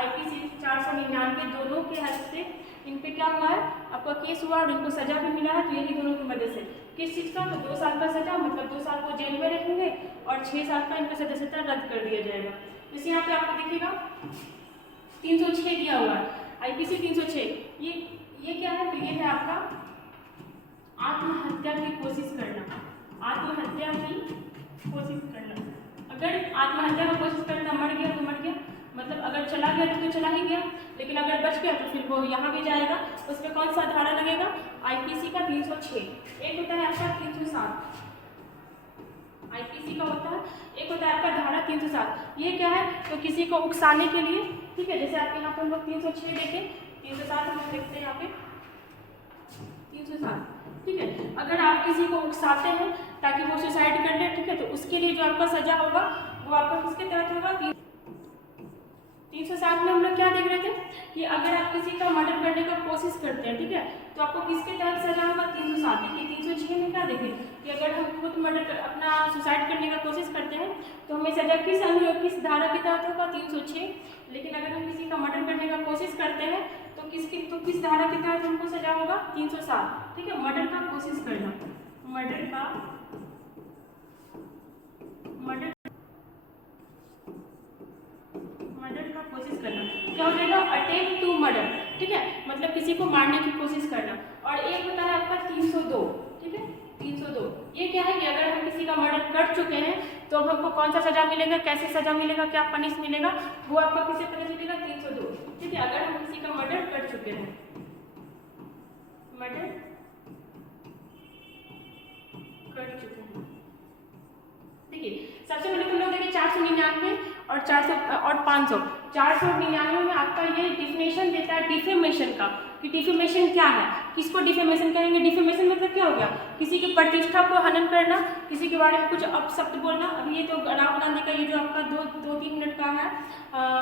IPC 499 दोनों के हद से इन पे क्या हुआ है, आपका केस हुआ और इनको सजा भी मिला है। तो यही दोनों की मदद से, किस चीज़ का, तो 2 साल का सजा, मतलब 2 साल को जेल में रहेंगे और 6 साल का इनका सदस्यता रद्द कर दिया जाएगा। जैसे यहाँ पे आपको देखिएगा 306 दिया हुआ है, IPC 306। ये क्या है, तो ये है आपका आत्महत्या की कोशिश करना। आत्महत्या की कोशिश करना, अगर आत्महत्या की कोशिश करना, मर गया तो मर गया, मतलब अगर चला गया तो चला ही गया, लेकिन अगर बच गया तो फिर वो यहाँ भी जाएगा। उसमें कौन सा धारा लगेगा, IPC का 306। एक होता है आपका 307, IPC का होता है, एक होता है आपका धारा 307। ये क्या है, तो किसी को उकसाने के लिए। ठीक है, जैसे आपके यहाँ पर हम लोग 306 देखें, 307 हम लोग देखते हैं यहाँ पे 307। ठीक है, अगर आप किसी को उकसाते हैं ताकि वो सुसाइड कर ले, ठीक है, तो उसके लिए जो आपका सजा होगा वो आपका किसके तहत होगा, 307 में हम लोग क्या देख रहे थे कि अगर आप किसी का मर्डर करने का कोशिश करते हैं, ठीक है, तो आपको किसके तहत सजा होगा, 307। देखिए 306 में क्या देखें कि अगर हम खुद अपना सुसाइड करने का कोशिश करते हैं तो हमें सजा किस धारा के तहत होगा, 306। लेकिन अगर हम किसी का मर्डर करने का कोशिश करते हैं तो किस धारा के तहत हमको सजा होगा, 307। ठीक है, मर्डर का कोशिश करना, मर्डर का कोशिश करना क्या हो जाएगा, अटेम्प्ट टू मर्डर। ठीक है, मतलब किसी को मारने की कोशिश करना। और एक होता है आपका 302। ठीक है, 302। ये क्या है कि अगर हम किसी का मर्डर कर चुके हैं तो अब हमको कौन सा सजा मिलेगा, कैसे सजा मिलेगा, क्या पनिश मिलेगा, वो आपको किसे पता चलेगा, 302। ठीक है, अगर हम किसी का मर्डर कर चुके हैं, मर्डर कर चुके हैं। देखिए सबसे पहले तो हम लोग देखिए 499 और 400 और 500। 499 में आपका ये डिफिनेशन देता है डिफेमेशन का, कि डिफेमेशन क्या है, किसको डिफेमेशन कहेंगे। डिफेमेशन मतलब क्या हो गया, किसी की प्रतिष्ठा को हनन करना, किसी के बारे में कुछ अपशब्द बोलना। अभी ये तो राहुल गांधी का ये जो आपका 2-3 मिनट का है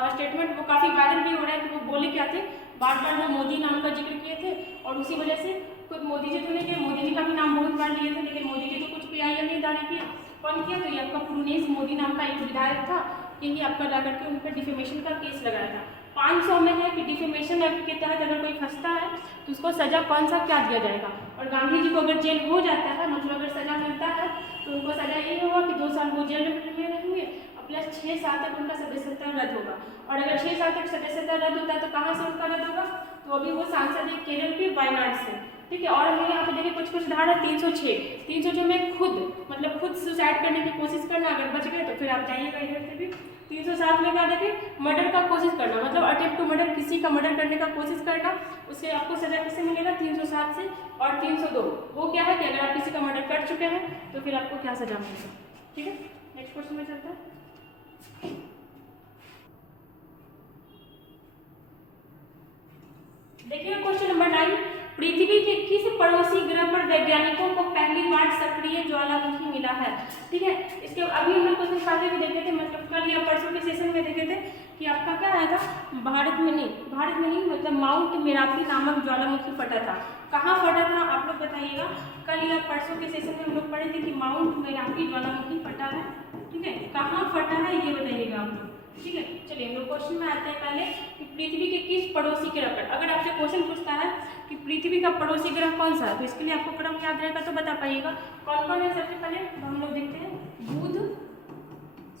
स्टेटमेंट, वो काफ़ी वायरल भी हो रहा है कि वो बोले क्या थे, बार बार वो मोदी नाम का जिक्र किए थे, और उसी वजह से खुद मोदी जी तो नहीं किए, मोदी जी का भी नाम बहुत बार लिए थे, लेकिन मोदी जी तो कुछ PIL नहीं दाने किए। कौन किया, तो ये आपका पुरुनेश मोदी नाम का एक विधायक था, यही आपका जाकर के उन पर डिफेमेशन का केस लगाया था। 500 में है कि डिफेमेशन एक्ट के तहत अगर कोई फंसता है तो उसको सजा कौन सा क्या दिया जाएगा। और गांधी जी को अगर जेल हो जाता है, मतलब अगर सजा मिलता है तो उनको सजा ये होगा कि 2 साल वो जेल में रहेंगे, प्लस 6 साल तक उनका सदस्यता रद्द होगा। और अगर 6 साल तक सदस्यता रद्द होता है तो कहाँ से उनका रद्द होगा, तो अभी वो सांसद है केरल के वायनाड से। ठीक है, और हमें यहाँ पे देखिए कुछ धारा 306 में खुद सुसाइड करने की कोशिश करना, अगर बच गए तो फिर आप जाइएगा इधर से भी। 307 में क्या देखिए, मर्डर का कोशिश करना, मतलब अटेम्प्ट टू मर्डर, किसी का मर्डर करने का कोशिश करना, उससे आपको सजा किससे मिलेगा, 307 से। और 302 वो क्या है कि अगर आप किसी का मर्डर कर चुके हैं तो फिर आपको क्या सजा मिलेगा। ठीक है, नेक्स्ट क्वेश्चन में चलता है। देखिए क्वेश्चन नंबर 9, पृथ्वी के किस पड़ोसी ग्रह पर वैज्ञानिकों को पहली बार सक्रिय ज्वालामुखी मिला है। ठीक है, इसके अभी हम लोग क्वेश्चन पहले भी देखे थे, मतलब कल या परसों के सेशन में देखे थे कि आपका क्या आया था, भारत में नहीं मतलब माउंट मेरापी नामक ज्वालामुखी फटा था। कहाँ फटा था आप लोग बताइएगा। कल या परसों के सेशन में हम लोग पढ़े थे कि माउंट मेरापी ज्वालामुखी फटा है। ठीक है, कहाँ फटा है ये बताइएगा आप लोग। ठीक है, चलिए हम लोग क्वेश्चन में आते हैं पहले कि पृथ्वी के किस पड़ोसी ग्रह पर, अगर आपसे क्वेश्चन पूछता है कि पृथ्वी का पड़ोसी ग्रह कौन सा है, तो इसके लिए आपको क्रम याद रहेगा तो बता पाइएगा। कौन कौन है सबसे पहले हम लोग देखते हैं, बुध,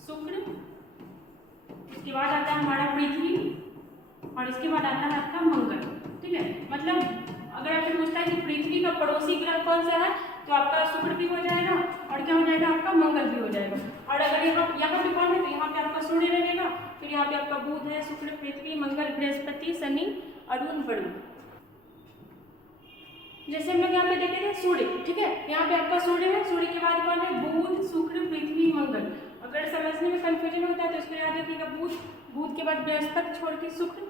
शुक्र, इसके बाद आता है हमारा पृथ्वी, और इसके बाद आता है आपका मंगल। ठीक है, मतलब अगर आपसे पूछता है कि पृथ्वी का पड़ोसी ग्रह कौन सा है, तो आपका शुक्र भी हो जाएगा और क्या हो जाएगा, आपका मंगल भी हो जाएगा। और अगर यहाँ पे कौन है, तो यहाँ पे आपका सूर्य रहेगा, फिर यहाँ पे आपका बुध है, शुक्र, पृथ्वी, मंगल, बृहस्पति, शनि, अरुण, वरुण। जैसे हम लोग यहाँ पे देखे थे सूर्य। ठीक है, यहाँ पे आपका सूर्य है, सूर्य के बाद कौन है, बुध, शुक्र, पृथ्वी, मंगल। अगर समझने में कंफ्यूजन होता है तो इसको याद रखिएगा, बुध के बाद बृहस्पति छोड़ के शुक्र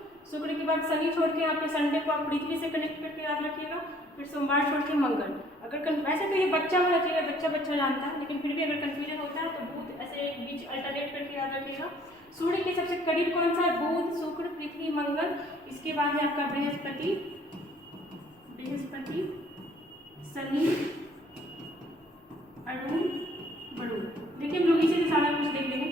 के बाद शनि छोड़ के यहाँ पे संडे को आप पृथ्वी से कनेक्ट करके याद रखिएगा, फिर सोमवार छोड़ के मंगल। अगर वैसे तो ये बच्चा होना चाहिए, बच्चा जानता है, लेकिन फिर भी अगर कंफ्यूजन होता है तो बुध ऐसे एक बीच अल्टरनेट करके याद रखिएगा। सूर्य के सबसे करीब कौन सा है, बुध, शुक्र, पृथ्वी, मंगल। इसके बाद है आपका बृहस्पति, शनि, अरुण, वरुण। देखिए हम लोग इसी से सारा कुछ देख लेंगे,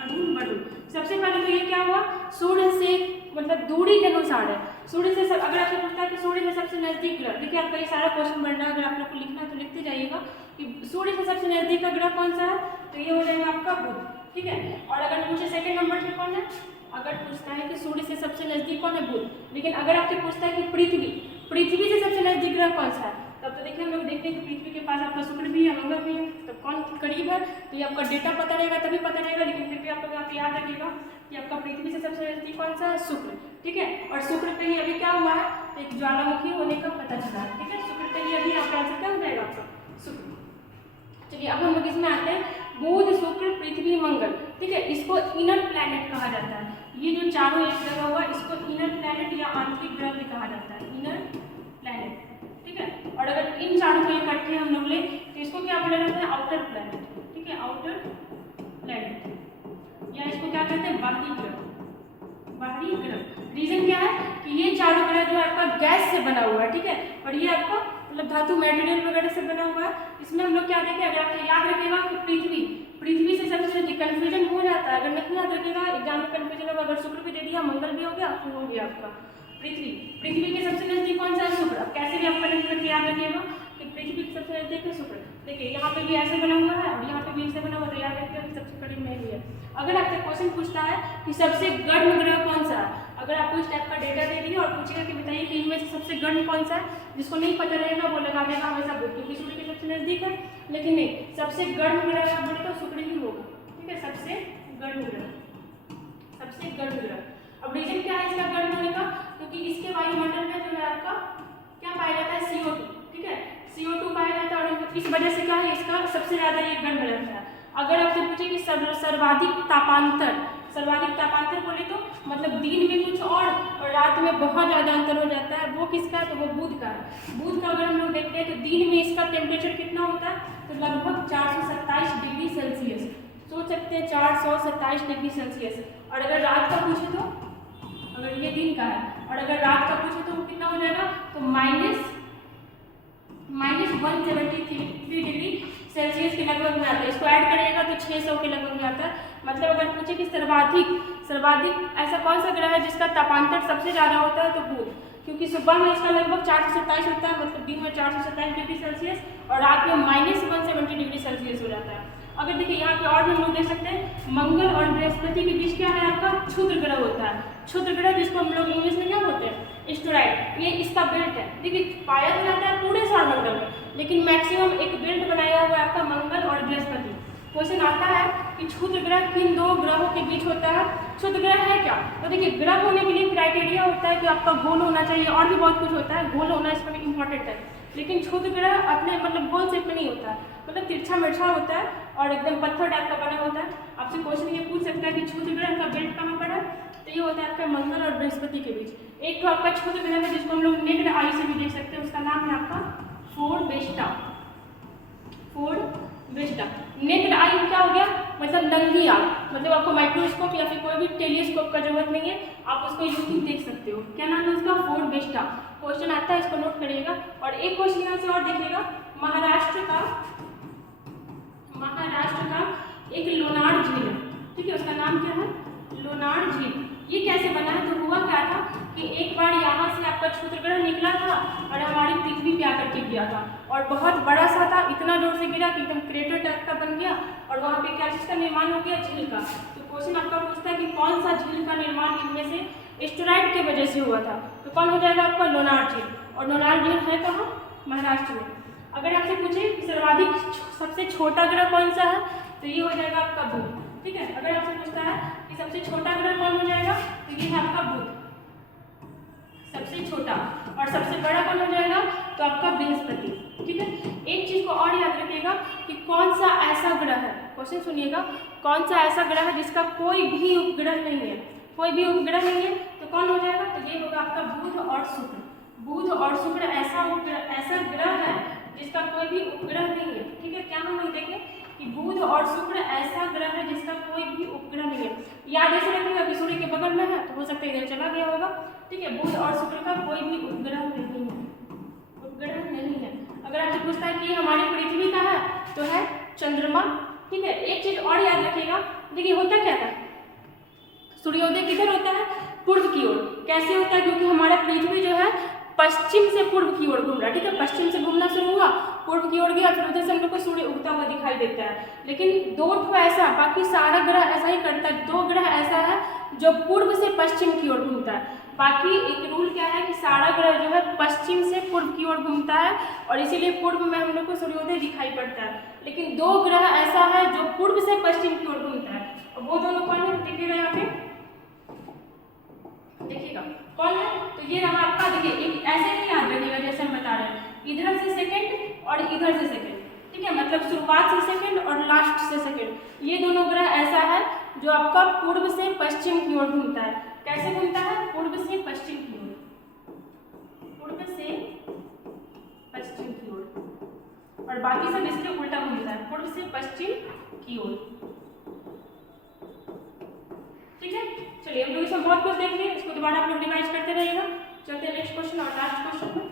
अरुण, वरुण। सबसे पहले तो ये क्या हुआ, सूर्य से मतलब दूरी के अनुसार है, सूर्य से अगर आपसे पूछता है कि सूर्य से सबसे नजदीक ग्रह, देखिए आपका ये सारा क्वेश्चन बन रहा है, अगर आप लोग को लिखना है तो लिखते जाइएगा कि सूर्य से सबसे नजदीक का ग्रह कौन सा है, तो ये हो जाएगा आपका बुध। ठीक है, और अगर पूछे सेकंड नंबर पे कौन है, अगर पूछता है कि सूर्य से सबसे नजदीक कौन है, बुध। लेकिन अगर आपसे पूछता है कि पृथ्वी से सबसे नजदीक ग्रह कौन सा है, तब तो देखिए हम लोग देखते हैं कि पृथ्वी के पास आपका शुक्र भी है, मंगल भी है, तो कौन करीब है, तो ये आपका डेटा पता रहेगा तभी पता रहेगा। लेकिन फिर भी आप लोग यहाँ पे याद रखिएगा कि आपका पृथ्वी से सबसे नजदीक कौन सा है, शुक्र। ठीक है, और शुक्र पे ही अभी क्या हुआ है, तो एक ज्वालामुखी होने का पता चला है। ठीक है, शुक्र पे ही अभी आपका आंसर क्या हो जाएगा आपका, शुक्र। चलिए अब हम लोग इसमें आते हैं, बुध, शुक्र, पृथ्वी, मंगल। ठीक है, इसको इनर प्लैनेट कहा जाता है। ये जो चारों एक जगह हुआ इसको इनर प्लैनेट या आंतरिक ग्रह भी कहा जाता है, इनर प्लैनेट। ठीक है, और अगर इन चारों को इकट्ठे हम लोग ले तो इसको क्या बोला जाता है, आउटर प्लैनेट। ठीक है, आउटर प्लैनेट, या इसको क्या कहते हैं, बाहरी ग्रह। रीजन क्या है कि ये चारों ग्रह जो आपका गैस से बना हुआ है। ठीक है, और ये आपका मतलब धातु मटेरियल वगैरह से बना हुआ है। इसमें हम लोग क्या देखें, अगर आपको याद रखेगा कि पृथ्वी से सबसे कंफ्यूजन हो जाता है, अगर नहीं याद रखेगा एग्जाम में कंफ्यूजन होगा, अगर शुक्र भी दे दिया, मंगल भी हो गया, फिर हो गया आपका पृथ्वी के सबसे नजदीक कौन सा है, शुक्र। कैसे भी आप कनेक्ट करके याद रखिएगा कि पृथ्वी के सबसे नजदीक है शुक्र। देखिए यहाँ पे भी ऐसे बना हुआ है और यहाँ पे भी ऐसे बना हुआ है, तो याद रखिएगा के सबसे करीब में ही है। अगर आपसे क्वेश्चन पूछता है कि सबसे गर्म ग्रह कौन सा है, अगर आपको इस टाइप का डेटा दे दिया और पूछेगा कि बताइए कि इनमें से सबसे गर्म कौन सा है, जिसको नहीं पता रहेगा वो लगा देगा हमेशा बुध, क्योंकि सूर्य के सबसे नजदीक है। लेकिन नहीं, सबसे गर्म ग्रह आप बोले तो शुक्र ही होगा, ठीक है, सबसे गर्म ग्रह, सबसे गर्म ग्रह। अब रीजन क्या है इसका गर्म होने का, क्योंकि इसके वायुमंडल में जो है आपका क्या पाया जाता है, CO2, ठीक है, CO2 पाया जाता है और इस वजह से क्या है इसका सबसे ज्यादा ये गर्म रहता है। अगर आपसे पूछे कि सर्वाधिक तापांतर बोले तो मतलब दिन में कुछ और रात में बहुत ज़्यादा अंतर हो जाता है, वो किसका है, तो वो बुध का है। बुध का अगर हम लोग देखते हैं तो दिन में इसका टेम्परेचर कितना होता है, तो लगभग 427 डिग्री सेल्सियस, सोच सकते हैं 427 डिग्री सेल्सियस। और अगर रात का पूछे तो, अगर ये दिन का है और अगर रात का पूछे तो वो कितना हो जाएगा, तो -173 डिग्री सेल्सियस के लगभग में आता है। इसको ऐड करिएगा तो 600 के लगभग में आता है। मतलब अगर पूछे कि सर्वाधिक ऐसा कौन सा ग्रह है जिसका तापांतर सबसे ज़्यादा होता है, तो बुध, क्योंकि सुबह में इसका लगभग 427 होता है, मतलब दिन में 427 डिग्री सेल्सियस और रात में -170 डिग्री सेल्सियस हो जाता है। अगर देखिए यहाँ पे और भी हम लोग देख सकते हैं, मंगल और बृहस्पति के बीच क्या है आपका क्षुद्र ग्रह होता है। क्षुद्र ग्रह जिसको हम लोग इंग्लिश में क्या बोलते हैं, एस्टेरॉइड, ये इसका बेल्ट है। देखिए पाया तो जाता है पूरे सौरमंडल में, लेकिन मैक्सिमम एक बेल्ट बनाया हुआ है आपका मंगल और बृहस्पति। क्वेश्चन आता है कि क्षुद्र ग्रह किन दो ग्रहों के बीच होता है। क्षुद्र ग्रह है क्या, तो देखिए ग्रह होने के लिए क्राइटेरिया होता है कि आपका गोल होना चाहिए, और भी बहुत कुछ होता है, गोल होना इसमें इंपॉर्टेंट है। लेकिन क्षुद्र ग्रह अपने मतलब गोल शेप में नहीं होता है, मतलब तिरछा मिर्छा होता है और एकदम पत्थर टाइप का बना होता है। आपसे क्वेश्चन ये पूछ सकता है कि क्षुद्र ग्रह का बेल्ट कहाँ पर है, तो ये होता है आपका मंगल और बृहस्पति के बीच। एक तो आपका क्षुद्र ग्रह है जिसको हम लोग नेक्ड आई से भी देख सकते हैं, उसका नाम है आपका फोर्बेस्टा। नेक्ड आई क्या हो गया, मतलब नंगी आंख, मतलब आपको माइक्रोस्कोप या फिर कोई भी टेलीस्कोप का जरूरत नहीं है, आप उसको यूं देख सकते हो। क्या नाम है उसका, फोर्बेस्टा। क्वेश्चन आता है, इसको नोट करिएगा। और एक क्वेश्चन यहाँ से और देखिएगा, महाराष्ट्र का एक लोनार झील है, ठीक है, उसका नाम क्या है, लोनार झील। ये कैसे बना है, तो हुआ क्या था कि एक बार यहाँ से आपका क्षुद्र ग्रह निकला था और हमारी पृथ्वी पे आकर टिक गया था और बहुत बड़ा सा था, इतना जोर से गिरा कि एकदम क्रेटर टाइप का बन गया और वहाँ पे क्या चीज़ का निर्माण हो गया, झील का। तो क्वेश्चन आपका पूछता है कि कौन सा झील का निर्माण इनमें से एस्टेरॉइड की वजह से हुआ था, तो कौन हो जाएगा आपका लोनार झील। और लोनार झील है कहाँ, महाराष्ट्र में। अगर आपसे पूछे कि सर्वाधिक सबसे छोटा ग्रह कौन सा है, तो ये हो जाएगा आपका बुध, ठीक है। अगर आपसे पूछता है कि सबसे छोटा ग्रह कौन हो जाएगा, तो ये है आपका बुध, सबसे छोटा। और सबसे बड़ा कौन हो जाएगा, तो आपका बृहस्पति, ठीक है। एक चीज को और याद रखिएगा कि कौन सा ऐसा ग्रह है, क्वेश्चन सुनिएगा, कौन सा ऐसा ग्रह है जिसका कोई भी उपग्रह नहीं है, कोई भी उपग्रह नहीं है, तो कौन हो जाएगा, तो ये होगा आपका बुध और शुक्र। बुध और शुक्र ऐसा ग्रह है जिसका कोई भी उपग्रह नहीं है, ठीक है। क्या हम लोग देखें कि बुध और शुक्र ऐसा ग्रह है जिसका कोई भी उपग्रह नहीं है। याद ऐसे रखिएगा कि सूर्य के बगल में है, तो हो सकता है इधर चला गया होगा, ठीक है। बुध और शुक्र का कोई भी उपग्रह नहीं है, उपग्रह नहीं है। अगर आपसे पूछता है कि हमारी पृथ्वी का है, तो है चंद्रमा, ठीक है। एक चीज और याद रखिएगा, देखिए होता क्या था, सूर्योदय किधर होता है, पूर्व की ओर। कैसे होता है, क्योंकि हमारा पृथ्वी जो है पश्चिम से पूर्व की ओर घूम रहा है, ठीक है। पश्चिम से घूमना शुरू हुआ, पूर्व की ओर गया, फिर उधर से हम लोग को सूर्य उगता हुआ दिखाई देता है। लेकिन दो ठो ऐसा, बाकी सारा ग्रह ऐसा ही करता है, दो ग्रह ऐसा है जो पूर्व से पश्चिम की ओर घूमता है। बाकी एक रूल क्या है कि सारा ग्रह जो है पश्चिम से पूर्व की ओर घूमता है और इसीलिए पूर्व में हम लोग को सूर्योदय दिखाई पड़ता है। लेकिन दो ग्रह ऐसा है जो पूर्व से पश्चिम की ओर घूमता है, और वो दोनों कौन है, देखिएगा यहाँ पे, देखिएगा कौन है, तो ये रहा आपका, देखिए एक ऐसे नहीं याद रखिएगा जैसे हम बता रहे हैं, इधर से सेकंड और इधर से सेकंड, ठीक है। मतलब शुरुआत से सेकंड और लास्ट से सेकंड, ये दोनों ग्रह ऐसा है जो आपका पूर्व से पश्चिम की ओर घूमता है। कैसे घूमता है, पूर्व से पश्चिम की ओर, पूर्व से पश्चिम की ओर, और बाकी सब इसके उल्टा घूमता है, पूर्व से पश्चिम की ओर, ठीक है। चलिए हम लोग इसमें बहुत कुछ देख लिए, इसको दोबारा आप लोग रिवाइज करते रहिएगा। चलते हैं नेक्स्ट क्वेश्चन और लास्ट क्वेश्चन में।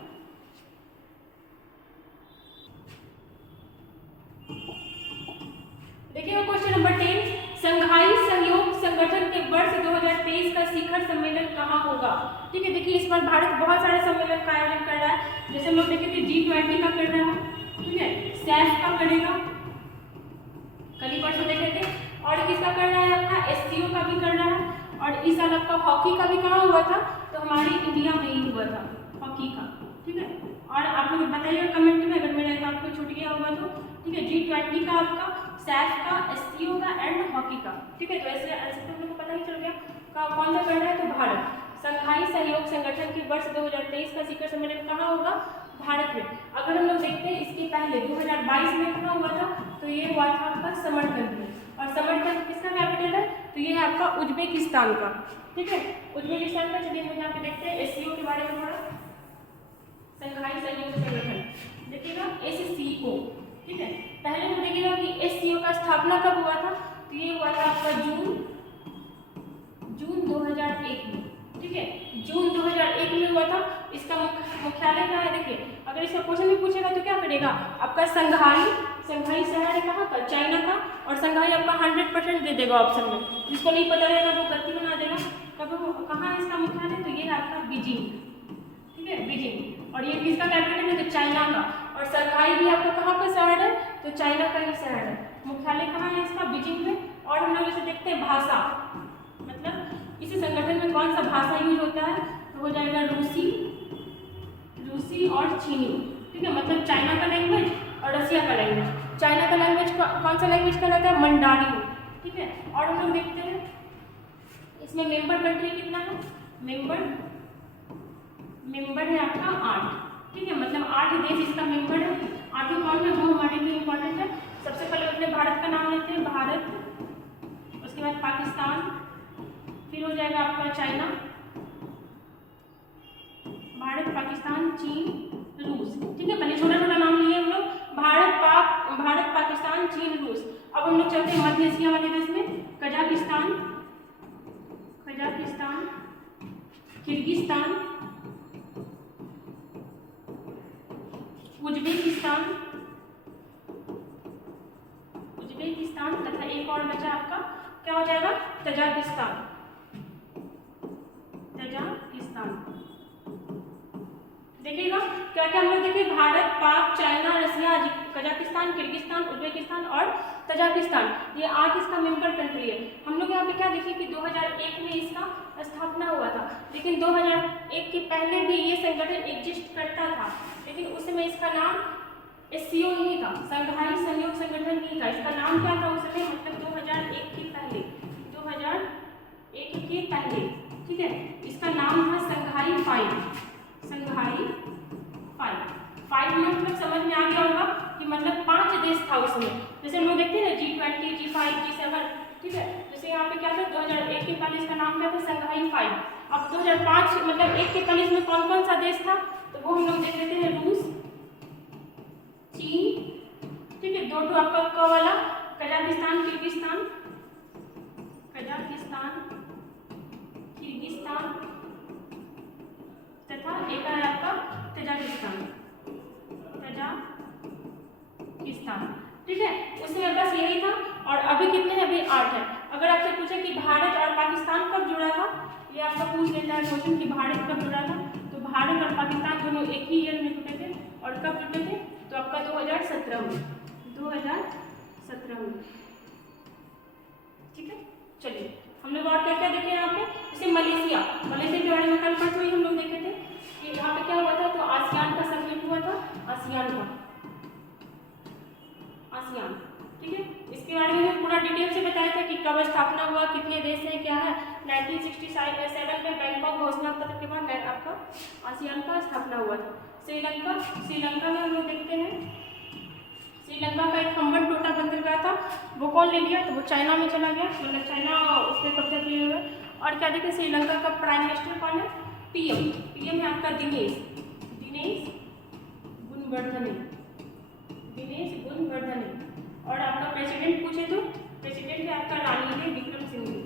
देखिएगा क्वेश्चन नंबर 10, संघाई सहयोग संगठन के वर्ष 2023 का शिखर सम्मेलन कहाँ होगा, ठीक है। देखिए इस बार भारत बहुत सारे सम्मेलन का आयोजन कर रहा है, जैसे हम लोग देखे थे G20 का कर रहा है, ठीक है, सैफ का करेगा, कल ही परसों देखे थे, और किसका कर रहा है आपका SCO का भी कर रहा है। और इस साल आपका हॉकी का भी कहाँ हुआ था, तो हमारी इंडिया में ही हुआ था हॉकी का, ठीक है। और आप लोग बताइएगा कमेंट में अगर मेरा आपको छूट गया होगा तो, ठीक है। G20 का आपका, सैफ का, SCO का एंड हॉकी का, ठीक है। तो ऐसे ऐसे तो हम लोग को पता ही चल गया कौन सा कर रहा है, तो भारत। संघाई सहयोग संगठन के वर्ष 2023 का शिखर सम्मेलन कहाँ होगा, भारत में। अगर हम लोग देखते हैं इसके पहले 2022 में कहाँ हुआ था, तो ये हुआ था आपका समरकंद में। और समरकंद किसका कैपिटल है, तो ये है आपका उज्बेकिस्तान का, ठीक है, उज्बेकिस्तान का। चलिए हम यहाँ पे देखते हैं SCO के बारे में थोड़ा। संघाई सहयोग संगठन देखिएगा SCO, ठीक है। पहले हम देखिएगा कि SCO का स्थापना कब हुआ था, तो ये हुआ था आपका जून 2001 में, ठीक है। जून 2001 में हुआ था। इसका मुख्यालय कहाँ है, देखिए अगर इसका क्वेश्चन भी पूछेगा तो क्या करेगा आपका, संघाई शहर है कहाँ का, चाइना का। और संघाई आपका 100% दे देगा ऑप्शन में, जिसको नहीं पता रहेगा वो गलती बना देगा। कब कहाँ है इसका मुख्यालय, तो ये है आपका बीजिंग, ठीक है, बीजिंग। और ये किसका कैपिटल है, तो चाइना का। और संघाई भी आपका कहाँ का शहर है, तो चाइना का ही शहर है। मुख्यालय कहाँ है इसका, बीजिंग में। और हम लोग इसे देखते हैं भाषा, मतलब इसी संगठन में कौन सा भाषा यूज होता है, तो हो जाएगा रूसी और चीनी, ठीक है। मतलब चाइना का लैंग्वेज और रसिया का लैंग्वेज। चाइना का लैंग्वेज कौन सा लैंग्वेज कहलाता है, मंडारिन, ठीक है। और हम लोग देखते हैं इसमें मेंबर कंट्री कितना है, मेंबर है आपका 8, ठीक है। मतलब 8 देश इसका मेंबर है। 8 कौन है, वो हमारे लिए इम्पोर्टेंट है। सबसे पहले अपने भारत का नाम लेते हैं, भारत, उसके बाद पाकिस्तान, फिर हो जाएगा आपका चाइना, भारत, पाकिस्तान, चीन, रूस, ठीक है। पहले छोटा छोटा नाम लिए हम लोग, भारत, पाकिस्तान, चीन, रूस। अब हम लोग चलते हैं मध्य एशिया वाले देश में, कजाकिस्तान, किर्गिस्तान, उज्बेकिस्तान तथा एक और बचा आपका, क्या हो जाएगा, तजाकिस्तान। देखिएगा क्या क्या हम लोग देखिए, भारत, पाक, चाइना, रसिया, कजाकिस्तान, किर्गिस्तान, उज्बेकिस्तान और तजाकिस्तान, ये 8 इसका मेंबर कंट्री है। हम लोग यहाँ पे क्या देखिए कि 2001 में इसका स्थापना हुआ था, लेकिन 2001 के पहले भी ये संगठन एग्जिस्ट करता था, लेकिन उस समय इसका नाम SCO नहीं था, संघाई सहयोग संगठन नहीं था। इसका नाम क्या था उस समय, मतलब 2001 के पहले, 2001 के पहले, ठीक है। इसका नाम था संघाई 5। फाइव में मतलब समझ में आ गया होगा कि मतलब 5 देश था उसमें। जैसे हम लोग देखते हैं ना G20, G5, G7, ठीक है। जैसे यहाँ पे क्या था, 2001 के पहले इसका नाम क्या था, संघाई 5। अब 2005 मतलब 1 के पहले इसमें कौन कौन सा देश था, तो वो हम लोग देख लेते हैं, रूस, चीन, ठीक है। 2 आपका क वाला, कजाकिस्तान, किर्गिस्तान, तथा एक है आपका तजाकिस्तान, ठीक है। उसमें बस यही था। और अभी कितने हैं, अभी 8 है। अगर आपसे पूछे कि भारत और पाकिस्तान कब जुड़ा था, ये आपका पूछ लेता है क्वेश्चन कि भारत कब जुड़ा था, तो भारत और पाकिस्तान दोनों एक ही ईयर में जुटे थे। और कब जुटे थे, तो आपका 2017 में, ठीक है। चलिए हम लोग और क्या क्या देखे यहाँ पे, जैसे मलेशिया के बारे में कल परसों ही हम लोग देखे थे कि यहाँ पे क्या हुआ था, तो आसियान का सम्मेलन हुआ था, आसियान, ठीक है। इसके बारे में पूरा डिटेल से बताया था कि कब स्थापना हुआ, कितने देश हैं, क्या है। 1967 में बैंकॉक घोषणा पत्र के बाद आपका आसियान का स्थापना हुआ था। श्रीलंका में हम लोग देखते हैं, श्रीलंका का एक हम्बनटोटा बंदर गया था, वो कौन ले लिया, तो वो चाइना में चला गया, मतलब चाइना उस पर कब्जा किए हुए। और क्या देखें, श्रीलंका का प्राइम मिनिस्टर कौन है, पीएम है आपका दिनेश गुणवर्धने। और आपका प्रेसिडेंट पूछे तो प्रेसिडेंट है आपका रानिल विक्रमसिंघे।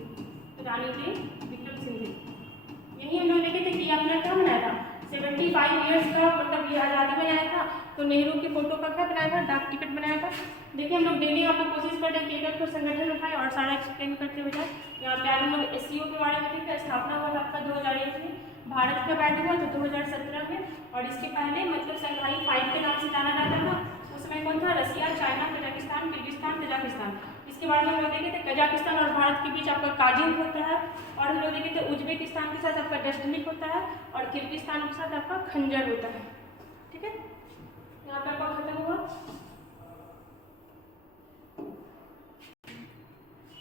यही हम लोग देखे थे कि आपने क्या बनाया था, 75 ईयर्स का, मतलब ये आज़ादी बनाया था, तो नेहरू की फोटो का क्या बनाया था, डाक टिकट बनाया था। देखिए हम लोग डेली आपको कोशिश करते हैं कि एक तो संगठन उठाए और सारा एक्सप्लेन करते हुए जाए। यहाँ पे हम लोग SCO के बारे में देखा, स्थापना हुआ आपका 2001 में, भारत का बैठ हुआ तो 2017 में। और इसके पहले मतलब संघाई 5 के नाम से जाना जाता था। उसमें कौन था, रसिया, चाइना, कजाकिस्तान, किर्गिस्तान, तजाकिस्तान। इसके बारे में हम लोग देखे थे कजाकिस्तान और भारत के बीच आपका काजिन होता है, और हम लोग देखे थे उज्बेकिस्तान के साथ आपका डस्टलिक होता है, और किर्गिस्तान के साथ आपका खंजर होता है। ठीक है, यहाँ पे आपका खत्म हुआ।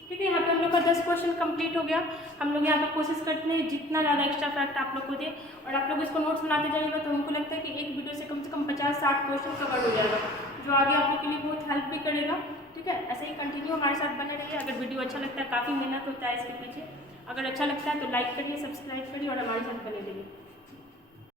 ठीक है, यहाँ पे हम लोग का 10 क्वेश्चन कंप्लीट हो गया। हम लोग यहाँ पे कोशिश करते हैं जितना ज़्यादा एक्स्ट्रा फैक्ट आप लोग को दे, और आप लोग इसको नोट्स बनाते जाइएगा तो हमको लगता है कि एक वीडियो से कम 50-60 क्वेश्चन कवर हो जाएगा, जो आगे आप लोग के लिए बहुत हेल्प भी करेगा। ठीक है, ऐसे ही कंटिन्यू हमारे साथ बने रहिए। अगर वीडियो अच्छा लगता है, काफ़ी मेहनत होता है इसके पीछे, अगर अच्छा लगता है तो लाइक करिए, सब्सक्राइब करिए और हमारे साथ बने रहिए।